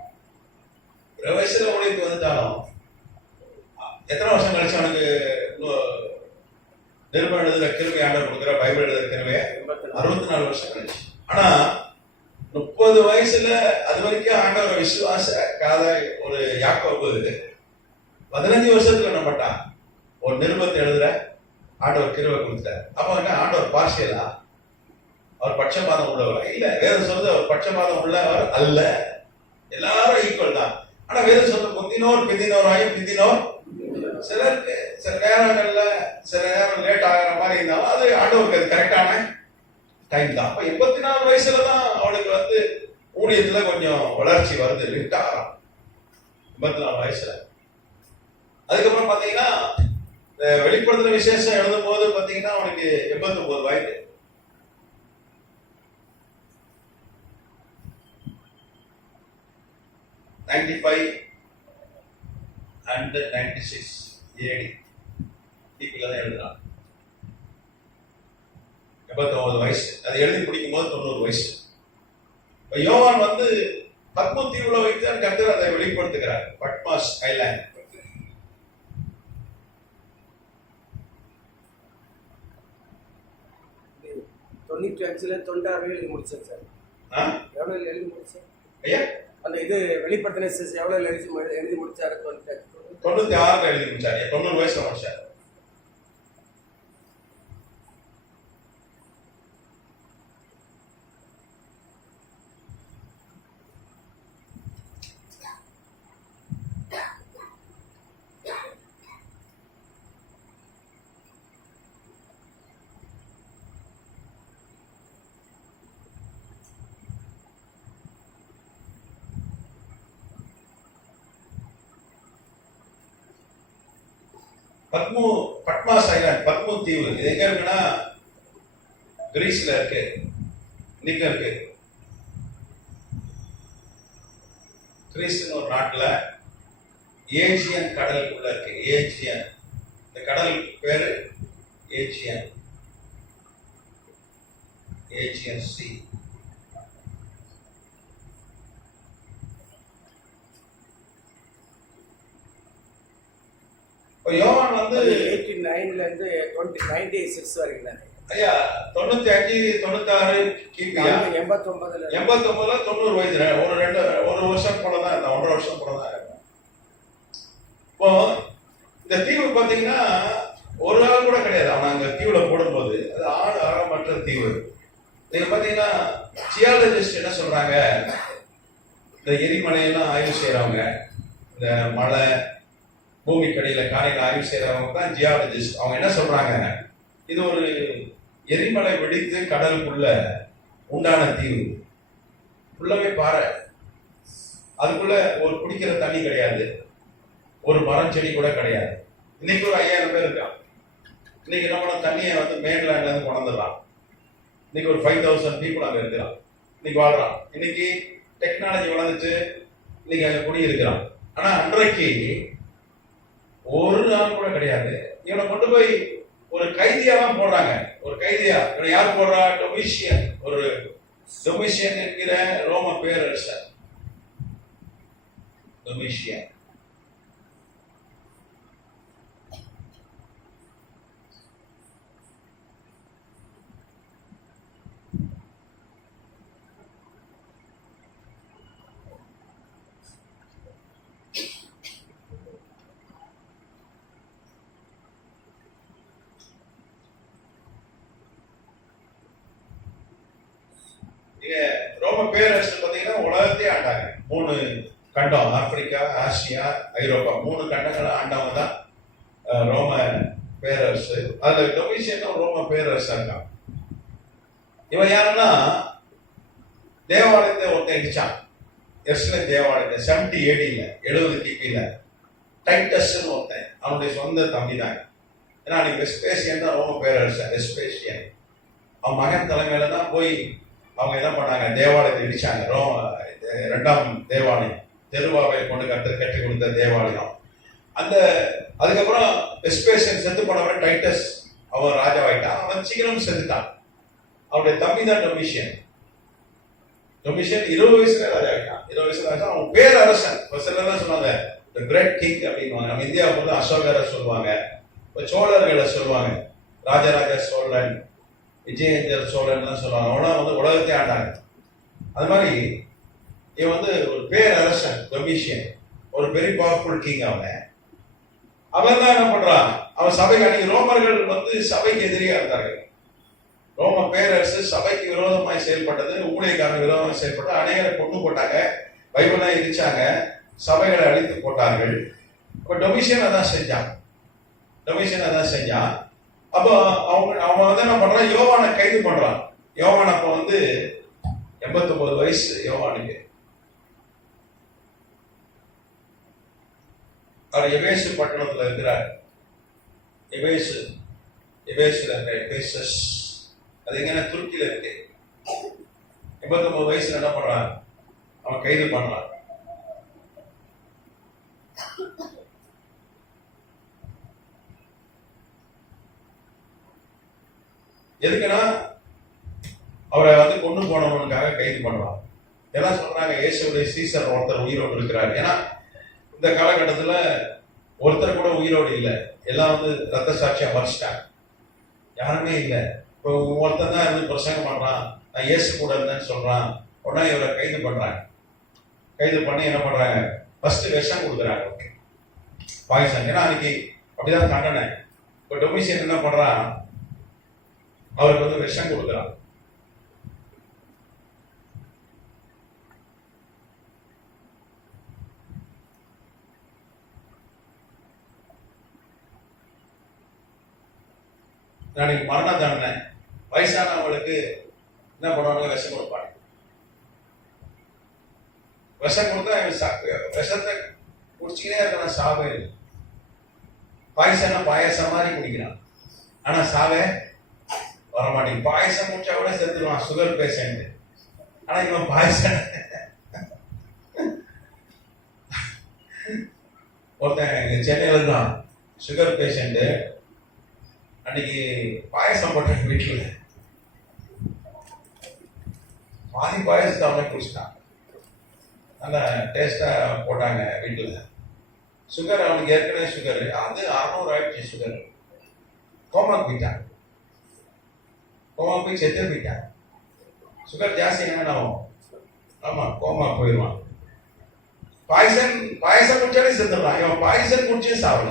20 வயசுல ஊழியத்துக்கு வந்துட்டாலும் எத்தனை வருஷம் கழிச்சு அவனுக்கு நிருபம் எழுதுற கிருபை ஆண்டவர் கொடுக்குற, பைபிள் எழுதுற கிருபை 64 வருஷம் கழிச்சு. ஆனா 30 வயசுல அது வரைக்கும் ஆண்டவரை விசுவாச காத ஒரு யாக்கோபு 15 வருஷத்துல என்ன பண்ணான்? ஒரு நிருபத்தை எழுதுற ஆண்டவர் கிருபை கொடுத்தார். அப்ப என்ன ஆண்டவர் பார்சியலா? அவர் பட்சபாதம் உள்ளவர் இல்ல. வேதம் சொல்றது அவர் பட்சபாதம் உள்ளவர் அல்ல. எல்லாரும் ஈக்குவல் தான். ஆனா வேதம் சொல்றது முந்தினோர் பிந்தினோராயும் பிந்தினோர். சிலருக்கு சில நேரங்கள்ல சில நேரம் லேட் ஆகிற மாதிரி இருந்தாலும் அது ஆண்டவருக்கு அது கரெக்டான டைம் தான். அப்ப 84 வயசுலதான் அவனுக்கு வந்து ஊழியத்துல கொஞ்சம் வளர்ச்சி வருது. விட்டாராம் 84 வயசுல. அதுக்கப்புறம் பாத்தீங்கன்னா இந்த வெளிப்படுத்துற விசேஷம் எழுதும் போது பாத்தீங்கன்னா அவனுக்கு 89 வயது. $95 and $96 AD தான் எழுதுறான். 89 வயசு. அது எழுதி முடிக்கும் போது 90 வயசு. யோவான் வந்து பத்ம தீவுல வைத்து கர்த்தர் அதை வெளிப்படுத்துகிறார். பட்மாஸ் ஐலாண்ட். தொண்ணூற்றி 96 எழுதி முடிச்சேன் சார். எவ்வளவு எழுதி முடிச்சேன் ஐயா? அந்த இது வெளிப்படுத்தின எவ்வளவு எழுதி முடிச்சாரு? 96 எழுதி முடிச்சாரு. 90 வயசுல முடிச்சாரு. பட்மாஸ் ஐலாண்ட், பத்ம தீவு. இது எங்க இருக்குன்னா கிரீஸ்ல இருக்கு. இன்னைக்கு இருக்கு. கிரீஸ்னு ஒரு நாட்டுல ஏஜியன் கடலுக்குள்ள இருக்கு. ஏஜியன், இந்த கடல் பேரு ஏஜியன், ஏஜியன் சி. யோவான் வந்து 89ல இருந்து 96 வரைக்கும். ஐயா 95 96 கிபியா 89ல 90 வயசுல ஒரு வருஷம் போலதான் இருந்தா. 1.5 வருஷம் போலதான் இருக்கும். இப்போ இந்த தீவு பாத்தீங்கன்னா ஒரு ஆள் கூட கிடையாது. அவன் அங்க தீவுல போடும்போது அது ஆழமற்ற தீவு. நீங்க பாத்தீங்கன்னா ஜியாலஜிஸ்ட் என்ன சொல்றாங்க, இந்த எரிமலையெல்லாம் ஆய்வு செய்யறவங்க, இந்த மலை பூமிக்கடியில காரியங்கள் ஆய்வு செய்யறவங்க தான் ஜியாலஜிஸ்ட். அவங்க என்ன சொல்றாங்க, இது ஒரு எரிமலை வெடித்து கடலுக்குள்ள உண்டான தீவு, உள்ளவே பாறை, அதுக்குள்ள ஒரு குடிக்கிற தண்ணி கிடையாது, ஒரு மரம் செடி கூட கிடையாது. இன்னைக்கு ஒரு 5000 பேர் இருக்கான். இன்னைக்கு நம்மளோட தண்ணியை வந்து மேன்லேண்ட்ல இருந்து கொண்டுடலாம். இன்னைக்கு ஒரு 5000 பீப்புள் அங்க இருக்கிறான், இன்னைக்கு வாழ்றான். இன்னைக்கு டெக்னாலஜி வளர்ந்துட்டு இன்னைக்கு அங்க குடி இருக்கிறான். ஆனா அன்றைக்கு ஒரு நாள் கூட கிடையாது. இவனை கொண்டு போய் ஒரு கைதியா தான் போடுறாங்க. ஒரு கைதியா இவனை யார் போடுறா? டொமிஷியன். ஒரு டொமிஷியன் என்கிற ரோம பேரரசர். டொமிஷியன் ரோம பேரரசு பாத்தீங்கன்னா உலகத்தையே ஆண்டாங்க. 3 கண்டம், ஆப்பிரிக்கா, ஆசியா, ஐரோப்பா, 3 கண்டங்களை ஆண்டவங்க தான் ரோம பேரரசு. அதுல டொமிஷியன் ரோம பேரரசா இருக்கான். இவன் யாருன்னா, தேவாலயத்தை ஒருத்தன் இடிச்சான். எருசலேம் தேவாலயத்தை 70 AD-ல 70 கிபில டைட்டஸ் ஒருத்தன், அவனுடைய சொந்த தம்பி தான். ஏன்னா அன்னைக்கு வெஸ்பேசியன் தான் ரோம பேரரசர். வெஸ்பேசியன் அவன் மகன் தலைமையில தான் போய் அவங்க என்ன பண்ணாங்க, தேவாலயத்தை இடிச்சாங்க. 2ஆம் தேவாலயம், தெருவாவை கொண்டு கட்டி கொடுத்த தேவாலயம். அதுக்கப்புறம் வெஸ்பேசியன் செத்து போனவன் டைட்டஸ் அவன் ராஜாவாயிட்டான். அவன் சீக்கிரம் செத்துட்டான். அவனுடைய தம்பி தான் டொமிஷியன். டொமிஷியன் 20 வயசுல ராஜா ஆயிட்டான். 20 வயசுல ராஜா. அவன் பேரரசன். சிலர் சொல்லுவாங்க தி கிரேட் கிங் அப்படின்னு. நம்ம இந்தியாவுக்கு வந்து அசோகரை சொல்லுவாங்க, சோழர்களை சொல்லுவாங்க, ராஜராஜ சோழன், விஜயேந்திர சோழன் சொல்லுவாங்க. அவனா வந்து உலகத்தை ஆண்டாங்க. அது மாதிரி இவன் வந்து ஒரு பேரரசன் டொமிஷியன், ஒரு பெரிய பவர்ஃபுல் கிங். அவன் தான் என்ன பண்றான், அவன் சபைக்கு அன்னைக்கு ரோமர்கள் வந்து சபைக்கு எதிரியா இருந்தார்கள். ரோம பேரரசு சபைக்கு விரோதமாய் செயல்பட்டது, ஊழியக்காரன் விரோதமாக செயல்பட்டு அநேகரை கொண்டு போட்டாங்க, பைபிளை இடிச்சாங்க, சபைகளை அழித்து போட்டார்கள். இப்ப டொமிஷியன் அதான் செஞ்சான். அப்போ அவன் வந்து என்ன பண்றான், யோவானை கைது பண்றான். யோவான் அப்ப வந்து 89 வயசு யோவானுக்கு. அவர் எபேசு பட்டணத்துல இருக்கிறார். எபேசுல இருக்கிற எபேசஸ், அது எங்கன்னா துருக்கியில இருக்கு. 89 வயசுல என்ன பண்றான், அவன் கைது பண்றான். எதுக்குன்னா அவரை வந்து கொண்டு போனவனுக்காக கைது பண்றான். எல்லாம் சொல்றாங்க இயேசுடைய சீசர் ஒருத்தர் உயிரோடு இருக்கிறார். ஏன்னா இந்த காலகட்டத்துல ஒருத்தர் கூட உயிரோடு இல்லை, எல்லாம் வந்து ரத்த சாட்சியா மறைச்சிட்டாங்க, யாருமே இல்லை. இப்போ ஒருத்தர் தான் இருந்து பிரசங்கம் பண்றான், நான் இயேசு கூட இருந்தேன்னு சொல்றான். உடனே இவரை கைது பண்றாங்க. கைது பண்ணி என்ன பண்றாங்க, ஃபர்ஸ்ட் விஷம் கொடுக்குறாங்க, பாய்சன். ஏன்னா அன்னைக்கு அப்படிதான் தண்டனை. இப்போ டொமிஷியன் என்ன பண்றான், அவருக்கு வந்து விஷம் கொடுக்குறான். நாளைக்கு மரண தண்டனை. வயசானவங்களுக்கு என்ன பண்ணுவாங்க, விஷம் கொடுப்பாங்க. விஷம் கொடுத்தா விஷத்தை குடிச்சுக்கிட்டே இருக்கான், சாவே இல்லை. பாயசம் மாதிரி குடிக்கிறான், ஆனா சாவே வரமாட்டேங்குது. பாயசம் குடிச்சா கூட செத்துருவான், சுகர் பேஷண்ட். ஆனா இவன் பாயசம். ஒருத்தன் சென்னையில் இருக்கான், சுகர் பேஷண்ட். அன்னைக்கு பாயசம் போட்டாங்க வீட்டுல, பாதி பாயசத்தை அவனை குடிச்சிட்டான். நல்லா டேஸ்டா போட்டாங்க வீட்டுல. சுகர் அவனுக்கு ஏற்கனவே சுகர், அது 600 ஆயிடுச்சு சுகர். கோமாக்கு போயிட்டான், கோமாக்கு போய் செத்து போயிட்டான். சுகர் ஜாஸ்தி என்ன ஆகும், ஆமா கோமா போயிடுவான். பாயசம் குடிச்சாலே செத்துடுறான். இவன் பாயசம் குடிச்சே சாவல.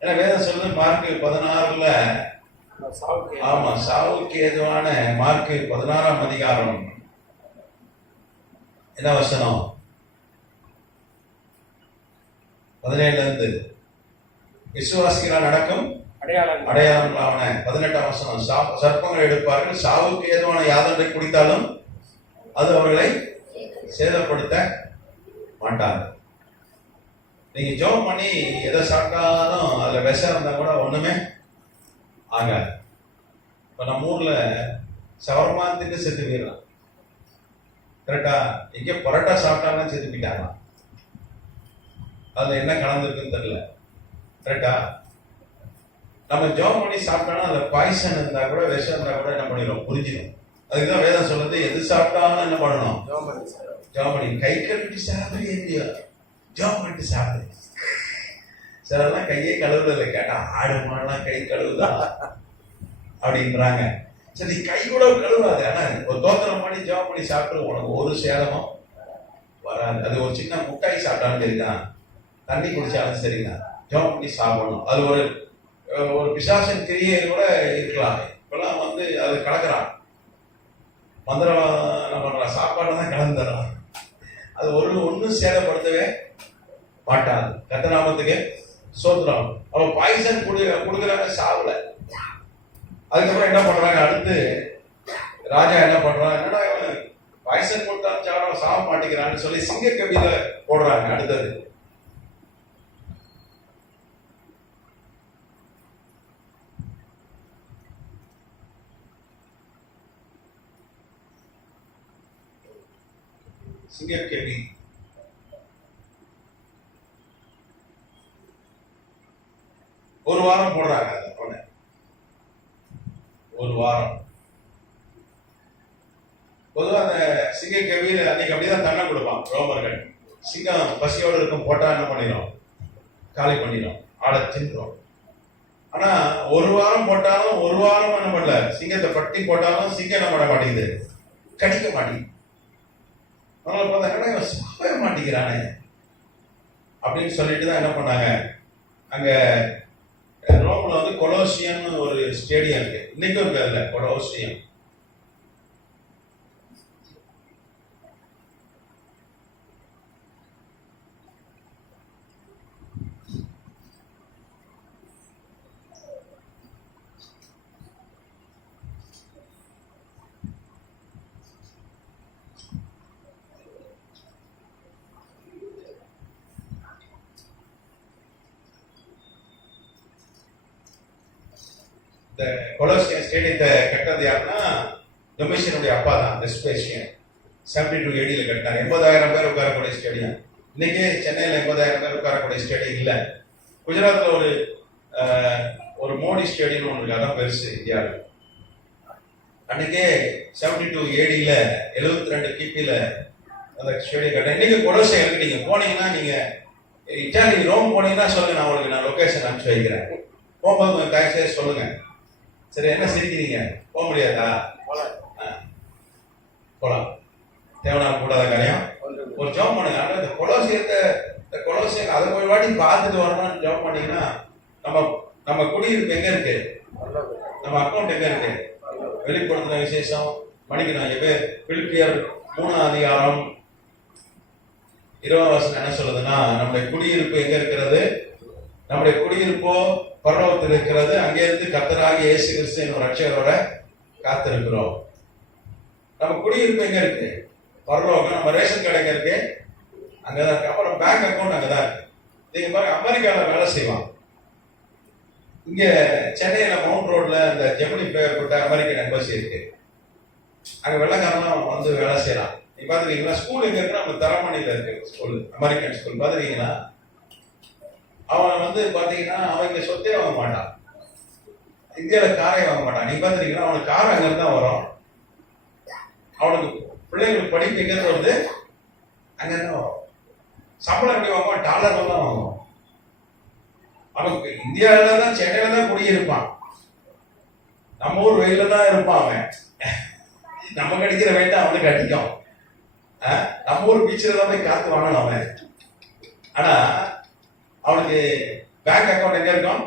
ஏன்னா வேதம் சொல்லுது மார்க் 16ல, ஆமா சாவுக்கு ஏதுவான மார்க் 16ஆம் அதிகாரம் என்ன வசனம், 17 இருந்து விசுவாசிகளால் நடக்கும் அடையாளம் அடையாளங்களாவன. 18ஆம் வசனம், சர்ப்பங்கள் எடுப்பார்கள், சாவுக்கு ஏதுவான யாதொன்றை குடித்தாலும் அது அவர்களை சேதப்படுத்த மாட்டாங்க. நீங்க ஜெபம் பண்ணி எதை சாப்பிட்டாலும் அதுல விஷம் இருந்தா கூட ஒண்ணுமே ஆகாது. இப்ப நம்ம ஊர்ல சவர்மானத்துக்கு செத்து போயிடலாம். கரெக்டா? எங்க பரோட்டா சாப்பிட்டாலும் செத்து போயிட்டாங்க. அதுல என்ன கலந்துருக்குன்னு தெரியல. கரெக்டா? நம்ம ஜெபம் பண்ணி சாப்பிட்டோம்னா அதுல பாய்சன் இருந்தா கூட விஷம் இருந்தா கூட என்ன பண்ணிடும், புரிஞ்சிடும். அதுக்குதான் வேதம் சொல்றது, எது சாப்பிட்டாலும் என்ன பண்ணணும், ஜெபம் பண்ணி. கை கழுவிட்டு சாப்பிடுறியா? ஜெபம் பண்ணிட்டு சாப்பிடு. சிலர்லாம் கையே கழுவுறதில்லை. கேட்டா ஆடு மாடெல்லாம் கை கழுவுதா அப்படின்றாங்க. சரி, கை கூட கழுவாது. ஆனா ஒரு தோத்திரம் பண்ணி ஜெபம் பண்ணி சாப்பிட்டு உனக்கு ஒரு சேதமும் வராது. அது ஒரு சின்ன முட்டாய் சாப்பிட்டாலும் சரிதான், தண்ணி குடிச்சாலும் சரிதான், ஜெபம் பண்ணி சாப்பிடணும். அது ஒரு ஒரு பிசாசின் கிரியை கூட இருக்கலாம். இப்பெல்லாம் வந்து அது கலக்கிறான், மந்திரம் பண்ற சாப்பாடு தான் கலந்துறான். அது ஒன்றும் சேதப்படுத்தவே மாட்டாது. கர்த்தநாமத்துக்கு சோத்திரம். அவ பாய்சன் கொடுக்குறாங்க, சாவல. அதுக்கப்புறம் என்ன பண்றாங்க, அடுத்து ராஜா என்ன பண்றாங்க, என்னடா பாய்சன் கொடுத்தாலும் சாவ மாட்டேங்கிறான்னு சொல்லி சிங்க கவியில போடுறாங்க. அடுத்தது சிங்கக்கேள்வி. ஒரு வாரம் போடுறாங்க. அந்த பொண்ணு ஒரு வாரம். பொதுவாக அந்த சிங்கக்கேள்வியில் அன்னைக்கு அப்படிதான் தண்ணை கொடுப்பான் ரோமர்கள். சிங்கம் பசியோடு இருக்கும், போட்டா என்ன பண்ணிடும், காலி பண்ணிடும், ஆளை தின்றோம். ஆனா ஒரு வாரம் போட்டாலும் ஒரு வாரம் என்ன பண்ணல, சிங்கத்தை பட்டி போட்டாலும் சிங்கம் என்ன பண்ண மாட்டேங்குது, கடிக்க மாட்டேங்குது. அதனால பார்த்தா சாப்பிட மாட்டேங்கிறானே அப்படின்னு சொல்லிட்டு தான் என்ன பண்ணாங்க, அங்க ரோம்ல வந்து கொலோசியம் ஒரு ஸ்டேடியம் இருக்கு, இன்னைக்கும் பேர்ல கொலோசியம். இந்த கொலோசியம் ஸ்டேடியத்தை கட்டது யாருன்னா டொமிஷியனுடைய அப்பா தான், வெஸ்பேசியன். 72 AD கட்டினார். 80,000 பேர் உட்காரக்கூடிய ஸ்டேடியம். இன்னைக்கு சென்னையில் 80,000 பேர் உட்காரக்கூடிய ஸ்டேடியம் இல்லை. குஜராத்தில் ஒரு மோடி ஸ்டேடியம் ஒன்று இருக்கு, அதான் பெருசு இந்தியாவில். அன்னைக்கே 72 AD 72 கிபியில் அந்த ஸ்டேடியம் கட்ட. இன்னைக்கு கொலோசியம் இருக்கு. நீங்க போனீங்கன்னா, நீங்க இட்டாலி ரோம் போனீங்கன்னா சொல்லுங்க, நான் உங்களுக்கு நான் லொகேஷன் அனுப்பிச்சு வைக்கிறேன். போகும்போது தயவுசெய்து சொல்லுங்க. சரி, என்ன சிரிக்கிறீங்க? போக முடியாதா? போலாம். தேவனா கூடாத காரியம். ஒரு ஜாப் பண்ணுங்க. இந்த கொலோசியத்தை அதை ஒரு வாட்டி பார்த்துட்டு வரணும்னு ஜாப் பண்ணீங்கன்னா, நம்ம குடியிருப்பு எங்க இருக்கு, நம்ம அக்கௌண்ட் எங்க இருக்கு, வெளிப்படுத்தின விசேஷம் மணிக்கணும். பிலிப்பியர் 3ஆம் அதிகாரம் 20ஆம் வசனம் என்ன சொல்லுதுன்னா, நம்முடைய குடியிருப்பு எங்க இருக்கிறது, நம்முடைய குடியிருப்போ பரலோகத்தில் இருக்கிறது. அங்கிருந்து கர்த்தராகிய இயேசு கிறிஸ்து என்னும் ரட்சகரோட காத்திருக்கிறோம். நம்ம குடியிருப்பு எங்க இருக்கு, பரலோகம். நம்ம ரேஷன் கடை எங்க இருக்கு, அங்கதான் இருக்கு. அப்புறம் பேங்க் அக்கௌண்ட் அங்கதான் இருக்கு. நீங்க பாருங்க, அமெரிக்காவில் வேலை செய்வான். இங்க சென்னையில மவுண்ட் ரோட்ல இந்த ஜெமினி பேர் போட்ட அமெரிக்கன் எம்பசி இருக்கு. அங்க வெள்ளக்காரன் வந்து வேலை செய்யலாம். நீங்க பாத்துருக்கீங்களா? ஸ்கூல் எங்க இருக்கு, நம்ம தரமணியில இருக்கு ஸ்கூல், அமெரிக்கன் ஸ்கூல். பாத்துருக்கீங்களா? அவன் வந்து பாத்தீங்கன்னா அவங்க சொத்தே வாங்க மாட்டான். இந்தியாவில காரை வாங்க மாட்டான். நீங்க பாத்துருக்கீங்களா? அவனுக்கு கார் அங்க இருந்தா வரும். அவனுக்கு பிள்ளைங்களுக்கு படிப்பு எங்க வருது, அங்க இருந்தா வரும். சம்பளம் எப்படி வாங்குவான், டாலர்ல தான் வாங்குவான். அவனுக்கு இந்தியாவில தான், சென்னையில தான் குடியிருப்பான். நம்ம ஊர் வெயில தான் இருப்பான் அவன். நம்ம கடிக்கிற வெயிட்ட அவனுக்கு அடிக்கும். நம்ம ஊர் பீச்சில் தான் போய் காத்து வாங்கணும் அவன். ஆனா அவனுக்கு பேங்க் அக்கௌண்ட் எங்க இருக்கும்,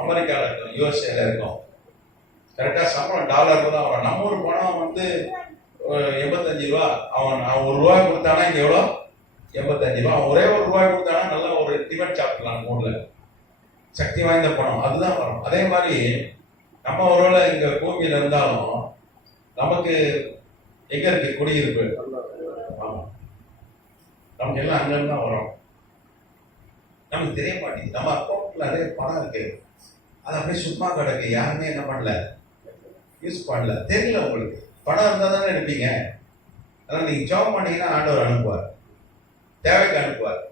அமெரிக்காவில் இருக்கும், யூஎஸ்ஏல இருக்கும். கரெக்டா சம்பளம் டாலர்ல தான் வரும். நம்ம ஊர் பணம் வந்து 85 ரூபா. அவன் 1 ரூபா கொடுத்தானா இங்க எவ்வளோ, ரூபா. ஒரே ஒரு ரூபாய் கொடுத்தானா நல்லா ஒரு டிபெட் சாப்பிடலாம் மூணுல. சக்தி வாய்ந்த பணம் அதுதான் வரும். அதே மாதிரி நம்ம ஒருவேளை இங்க பூமியில இருந்தாலும் நமக்கு எங்க இருக்கு குடியிருப்பு? ஆமா, நமக்கு எல்லாம் அங்கிருந்து தான் வரும். நமக்கு தெரிய மாட்டேங்குது. நம்ம அக்கௌண்ட்ல நிறைய பணம் இருக்கு, அது அப்படியே சும்மா கிடக்கு, யாருமே என்ன பண்ணல, யூஸ் பண்ணல, தெரியல. உங்களுக்கு பணம் இருந்தா தானே எடுப்பீங்க. அதனால நீங்க ஜாப் பண்ணீங்கன்னா ஆண்டவர் அனுப்புவார், தேவைக்கு அனுப்புவார்.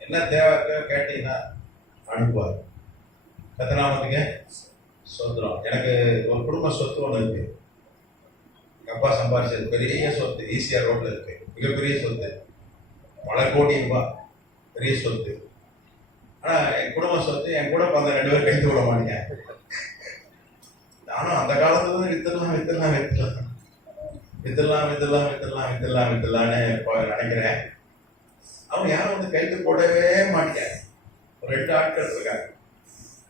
என்ன தேவை கேட்டீங்கன்னா அனுப்புவார். கத்தனாமத்துக்கு சொந்தம். எனக்கு ஒரு குடும்ப சொத்து ஒன்று இருக்கு. எங்க அப்பா சம்பாதிச்சது பெரிய சொத்து, ஈசிஆர் ரோட்ல இருக்கு, மிகப்பெரிய சொத்து, பல கோடி ரூபாய் பெரிய சொத்து. ஆனா என் குடும்ப சொத்து என் கூட பிறந்த 2 பேர் கைத்து விட மாட்டீங்க. நானும் அந்த காலத்துல இருந்து வித்துலான்னு நினைக்கிறேன். அவங்க யாரும் வந்து கைத்து போடவே மாட்டேங்க. ஒரு 2 ஆட்கள் இருக்காங்க,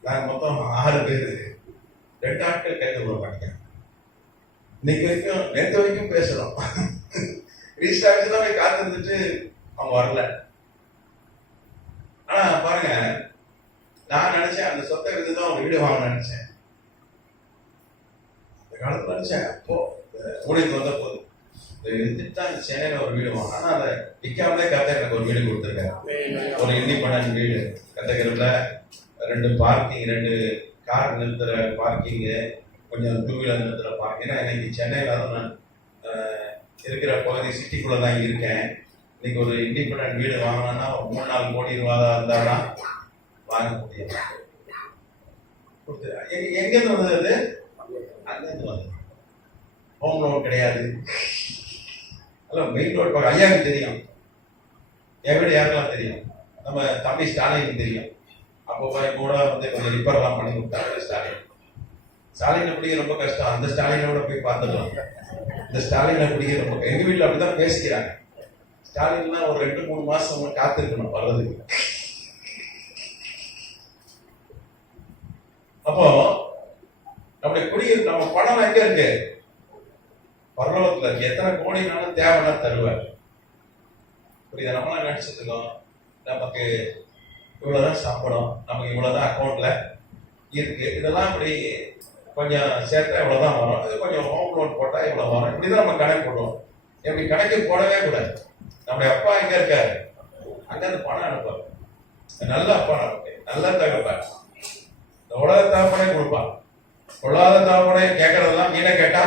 நாங்க மொத்தம் 6 பேர், 2 ஆட்கள் கைது போட மாட்டேங்க. இன்னைக்கு வரைக்கும் நேற்று வரைக்கும் பேசுறோம். ரீஸ்டார்ட் தான் போய் காத்திருந்துட்டு அவங்க வரல. ஆனா பாருங்க, நான் நினைச்சேன் அந்த சொத்தை வித்துதான் அவங்க வீடு வாங்க நினைச்சேன். அந்த காலத்துல நினைச்சேன், அப்போ ஊழியத்துக்கு வந்த போது வித்துட்டு சென்னையில ஒரு வீடு வாங்க. ஆனா அதை விற்காமலே கத்த எனக்கு ஒரு வீடு கொடுத்துருக்காரு. ஒரு இண்டிபெண்டன்ட் வீடு கத்தகிரில 2 பார்க்கிங், 2 கார் நிறுத்துற பார்க்கிங்கு, கொஞ்சம் 2 வீலர் நிறுத்துற பார்க்கிங். ஏன்னா இன்னைக்கு சென்னையில தான் நான் இருக்கிற பகுதி சிட்டிக்குள்ள தான் இருக்கேன். இன்னைக்கு ஒரு இண்டிபெண்டன்ட் வீடு வாங்கினா 3-4 கோடி ரூபாய் இருந்தாதான் வாங்க முடியும். எங்கிருந்து வந்தது அது? அங்கிருந்து வந்தது. ஹோம் லோன் கிடையாது. மெயின் ரோட் பக்கம் ஐயாவுக்கு தெரியும், என் வீடு யாருக்கெல்லாம் தெரியும், நம்ம தம்பி ஸ்டாலினுக்கு தெரியும். அப்போ கூட வந்து கொஞ்சம் ரிப்பேர்லாம் பண்ணி கொடுத்தாரு ஸ்டாலின். ஸ்டாலினை பிடிக்க ரொம்ப கஷ்டம், அந்த ஸ்டாலினோட போய் பார்த்துக்கலாம். இந்த ஸ்டாலினை பிடிக்க ரொம்ப, எங்க வீட்டில் அப்படிதான் பேசிக்கிறாங்க. ஸ்டாலின்லாம் ஒரு 2-3 மாசம் காத்திருக்கணும் வர்றதுக்கு. அப்போ நம்முடைய குடியிருப்பு, நம்ம பணம் எங்க இருக்கு? பரலோகத்துல இருக்கு. எத்தனை கோடினாலும் தேவைன்னா தருவார். புரியுதா? நம்மளாம் நினைச்சிட்டு இருக்கோம் நமக்கு இவ்வளவுதான் சம்பளம், நமக்கு இவ்வளவுதான் அக்கௌண்ட்ல இருக்கு, இதெல்லாம் இப்படி கொஞ்சம் சேர்த்தா இவ்வளவுதான் வரும், இது கொஞ்சம் ஹோம் லோன் போட்டா இவ்வளவு வரும், இப்படிதான் நம்ம கணக்கு போடுவோம். எப்படி கணக்கு போடவே கூடாது. நம்முடைய அப்பா எங்க இருக்காரு? அங்க இருந்து பணம் அனுப்பாரு. நல்ல அப்பா, நமக்கு நல்ல தகப்பா. இந்த உலக தகப்பனே கொடுப்பான். கொள்ளாத தகப்பனே கேட்கறதெல்லாம் மீனை கேட்டா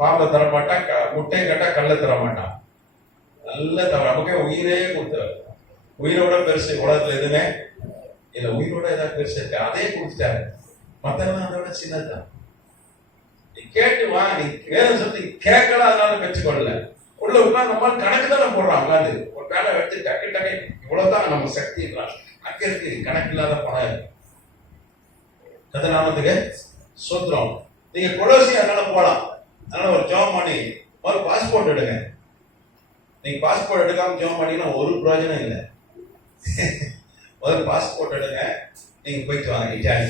பாம்பை தர மாட்டான், முட்டையை கேட்டா கல்ல தர மாட்டான். நல்ல தகவல், நமக்கே உயிரே கொடுத்தாரு. உயிரோட பெருசு உலகத்துல எதுவுமே இல்ல. உயிரோட ஏதாவது பெருசு இருக்கு, அதே கொடுத்துட்டாரு. மத்தெல்லாம் அதோட சின்னதுதான். நீ கேட்டு வா, நீ வேலை சொல்லி கேட்கல, அதனால பெற்றுக்கொள்ளல. உள்ள உட்காந்து நம்ம கணக்கு தானே போடுறான். உட்காந்து ஒரு வேலை எடுத்து டக்கு டக்கு இவ்வளவுதான் நம்ம சக்தி இருக்கலாம். அங்க இருக்கு கணக்கு இல்லாத பணம் இருக்கு. கதநாமத்துக்கு சோத்திரம். நீங்க கொலோசி அதனால போலாம். அதனால ஒரு ஜாப் பண்ணி ஒரு பாஸ்போர்ட் எடுங்க. நீங்க பாஸ்போர்ட் எடுக்காம ஜாப் பண்ணீங்கன்னா ஒரு பிரயோஜனம் இல்லை. முதல்ல பாஸ்போர்ட் எடுங்க, நீங்க போயிட்டு வாங்க இட்டாலி.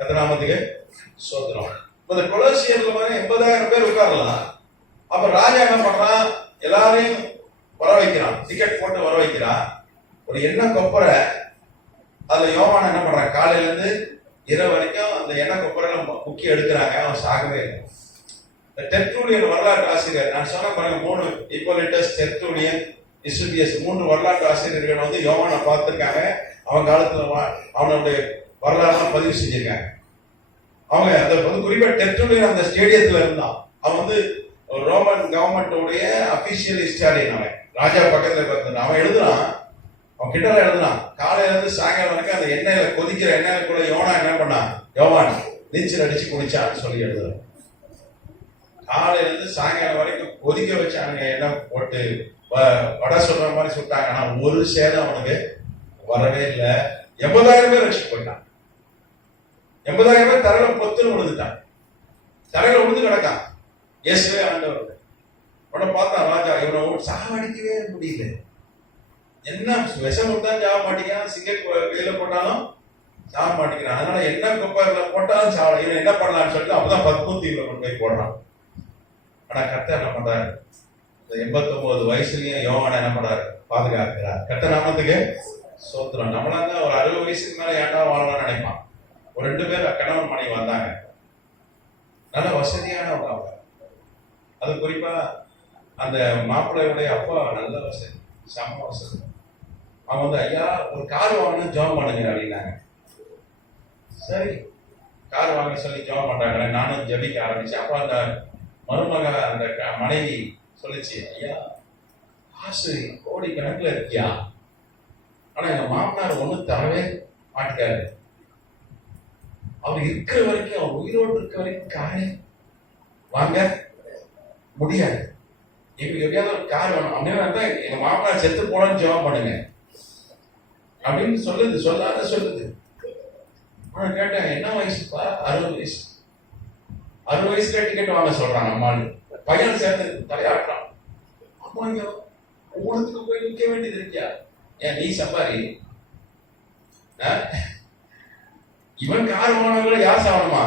கதநாமத்துக்கு சோத்திரம். இந்த கொலோசியர்ல 80,000 பேர் உட்காரலாம். அப்ப ராஜா என்ன பண்றான்? எல்லாரையும் வர வைக்கிறான், டிக்கெட் போட்டு வர வைக்கிறான். ஒரு எண்ணெய் கொப்பரை அதுல யோவான் என்ன பண்றான்? காலையில இருந்து இரவு வரைக்கும் அந்த எண்ணெய் கொப்பரையில முக்கிய எடுக்கிறாங்க. அவன் சாகவே இல்லை. டெர்டூலியன் வரலாற்று ஆசிரியர், நான் சொன்ன பாருங்க 3 ஹிப்போலிட்டஸ், டெர்டூலியன், யூசேபியஸ் 3 வரலாற்று ஆசிரியர்கள் வந்து யோவானை பார்த்திருக்காங்க. அவன் காலத்துல அவனுடைய வரலாறு பதிவு செஞ்சிருக்காங்க. அவங்க அந்த குறிப்பா டெர்டூலியன் அந்த ஸ்டேடியத்துல இருந்தான். அவன் வந்து ரோமன் கவர்மெண்டோடைய அபிஷியல் ஹிஸ்டாரியன். அவன் ராஜா பக்கத்துல இருந்தான். அவன் எழுதுறான், அவன் கிட்ட எழுதுனான், காலையில இருந்து சாயங்காலம் வரைக்கும் அந்த எண்ணெயில கொதிக்கிற எண்ணெய்க்குள்ள யோனா என்ன பண்ணான்? யோவான் நீச்சல் அடிச்சு குடிச்சான்னு சொல்லி எழுதுறான். காலையில இருந்து சாயங்காலம் வரைக்கும் கொதிக்க வச்சானுங்க, எண்ணெய் போட்டு வடை சொல்ற மாதிரி சுட்டாங்க. ஆனா ஒரு சேதம் அவனுக்கு வரவே இல்லை. 80,000 பேர் ரட்சிச்சு போயிட்டான். 80,000 பேர் தரையில பொத்துன்னு விழுந்துட்டான். தரையில விழுந்து கிடக்கான். இயேசுவே ஆண்டவர். உடனே பார்த்தா ராஜா, இவனை சாவடிக்கவே முடியல. என்ன விஷம் தான் சாவ மாட்டேங்கிறான், சிங்க கையில போட்டாலும் சாவ மாட்டேங்கிறான். அதனால என்ன கொப்பையில போட்டாலும் சாவல. இவன் என்ன பண்ணலாம்னு சொல்லிட்டு அப்பதான் 10 தீவுல கொண்டு போய் போடுறான். ஆனா கர்த்தர் என்ன பண்றாரு? இந்த 89 வயசுலயும் யோவான் என்ன பண்றாரு? பாதுகாக்கிறார். கர்த்தர் நாமத்துக்கு சோத்திரம். நம்மளா தான் ஒரு 60 வயசுக்கு மேல ஏன்டா வாழலாம்னு நினைப்பான். ஒரு 2 பேர் கணவன் மனைவி வந்தாங்க. நல்ல வசதியானவங்க அவங்க. அது குறிப்பா அந்த மாப்பிள்ளையுடைய அப்பா நல்ல வசதி, சம வசதி. அவங்க வந்து, ஐயா ஒரு கார் வாங்கணும், ஜெபம் பண்ணுங்க அப்படின்னாங்க. சரி, கார் வாங்க சொல்லி ஜெபம் பண்றாங்களே, நானும் ஜெபிக்க ஆரம்பிச்சேன். அப்ப அந்த மருமக அந்த மனைவி சொல்லிச்சு, ஐயா காசு கோடி கணக்குல இருக்கியா, ஆனா எங்க மாமனார் ஒண்ணும் தரவே மாட்டாரு. அவர் இருக்கிற வரைக்கும், அவர் உயிரோடு இருக்க வரைக்கும் காரே வாங்க முடியாது. இப்ப எப்படியாவது ஒரு கார் வேணும் அப்படின்னு எங்க மாமனார் செத்து போனோன்னு ஜெபம் பண்ணுங்க அப்படின்னு சொல்லுது. சொல்லுது. நான் கேட்டேன், என்ன வயசுப்பா? 60 வயசு. 60 வயசுல டிக்கெட் வாங்க சொல்றான் நம்மால். பையன் சேர்ந்து தலையாட்டுறான். அம்மா ஊருக்கு போய் நிற்க வேண்டியது இருக்கியா? ஏன் நீ சம்பாரி? இவன் கார் வாங்கினவங்கள யார் சாவணுமா?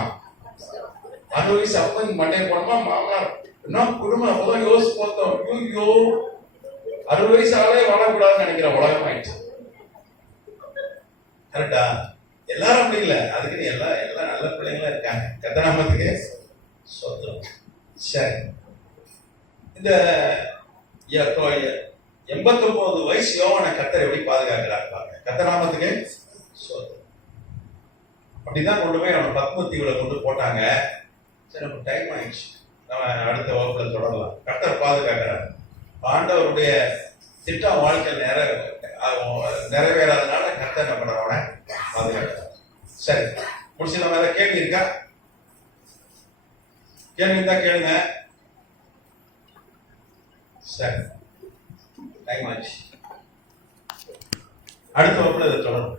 60 வயசு அப்பன் மண்டே போனோமா மாமனார் என்ன குடும்பம் அப்பதான் யோசிச்சு பார்த்தோம். ஐயோ 60 வயசு ஆளே வாழக்கூடாதுன்னு நினைக்கிற உலகம் ஆயிடுச்சு. கரெக்டா? எல்லாரும் அப்படி இல்லை. அதுக்கு எல்லாம் நல்ல பிள்ளைங்களா இருக்காங்க. கர்த்தர் நாமத்துக்கு சோத்திரம். சரி, இந்த 89 வயசு யோவானை கர்த்தர் எப்படி பாதுகாக்கிறார் பாருங்க. கர்த்தர் நாமத்துக்கு சோத்திரம். அப்படிதான் கொண்டு போய் அவனை பத்மத்தீவுல கொண்டு போட்டாங்க. சரி, நமக்கு டைம் ஆயிடுச்சு. நம்ம அடுத்த வகுப்புல தொடரலாம். கர்த்தர் பாதுகாக்கிறார். ஆண்டவருடைய திட்டம் வாழ்க்கை நிறைவேறாதனால கர்த்தர் என்ன பண்றவன பாதுகாக்கிறார். சரி, முடிச்சு நம்ம ஏதாவது கேள்வி இருக்கா? கேள்வி இருந்தா கேளுங்க. சரி, டைம் ஆச்சு. அடுத்த வகுப்புல இதை தொடரும்.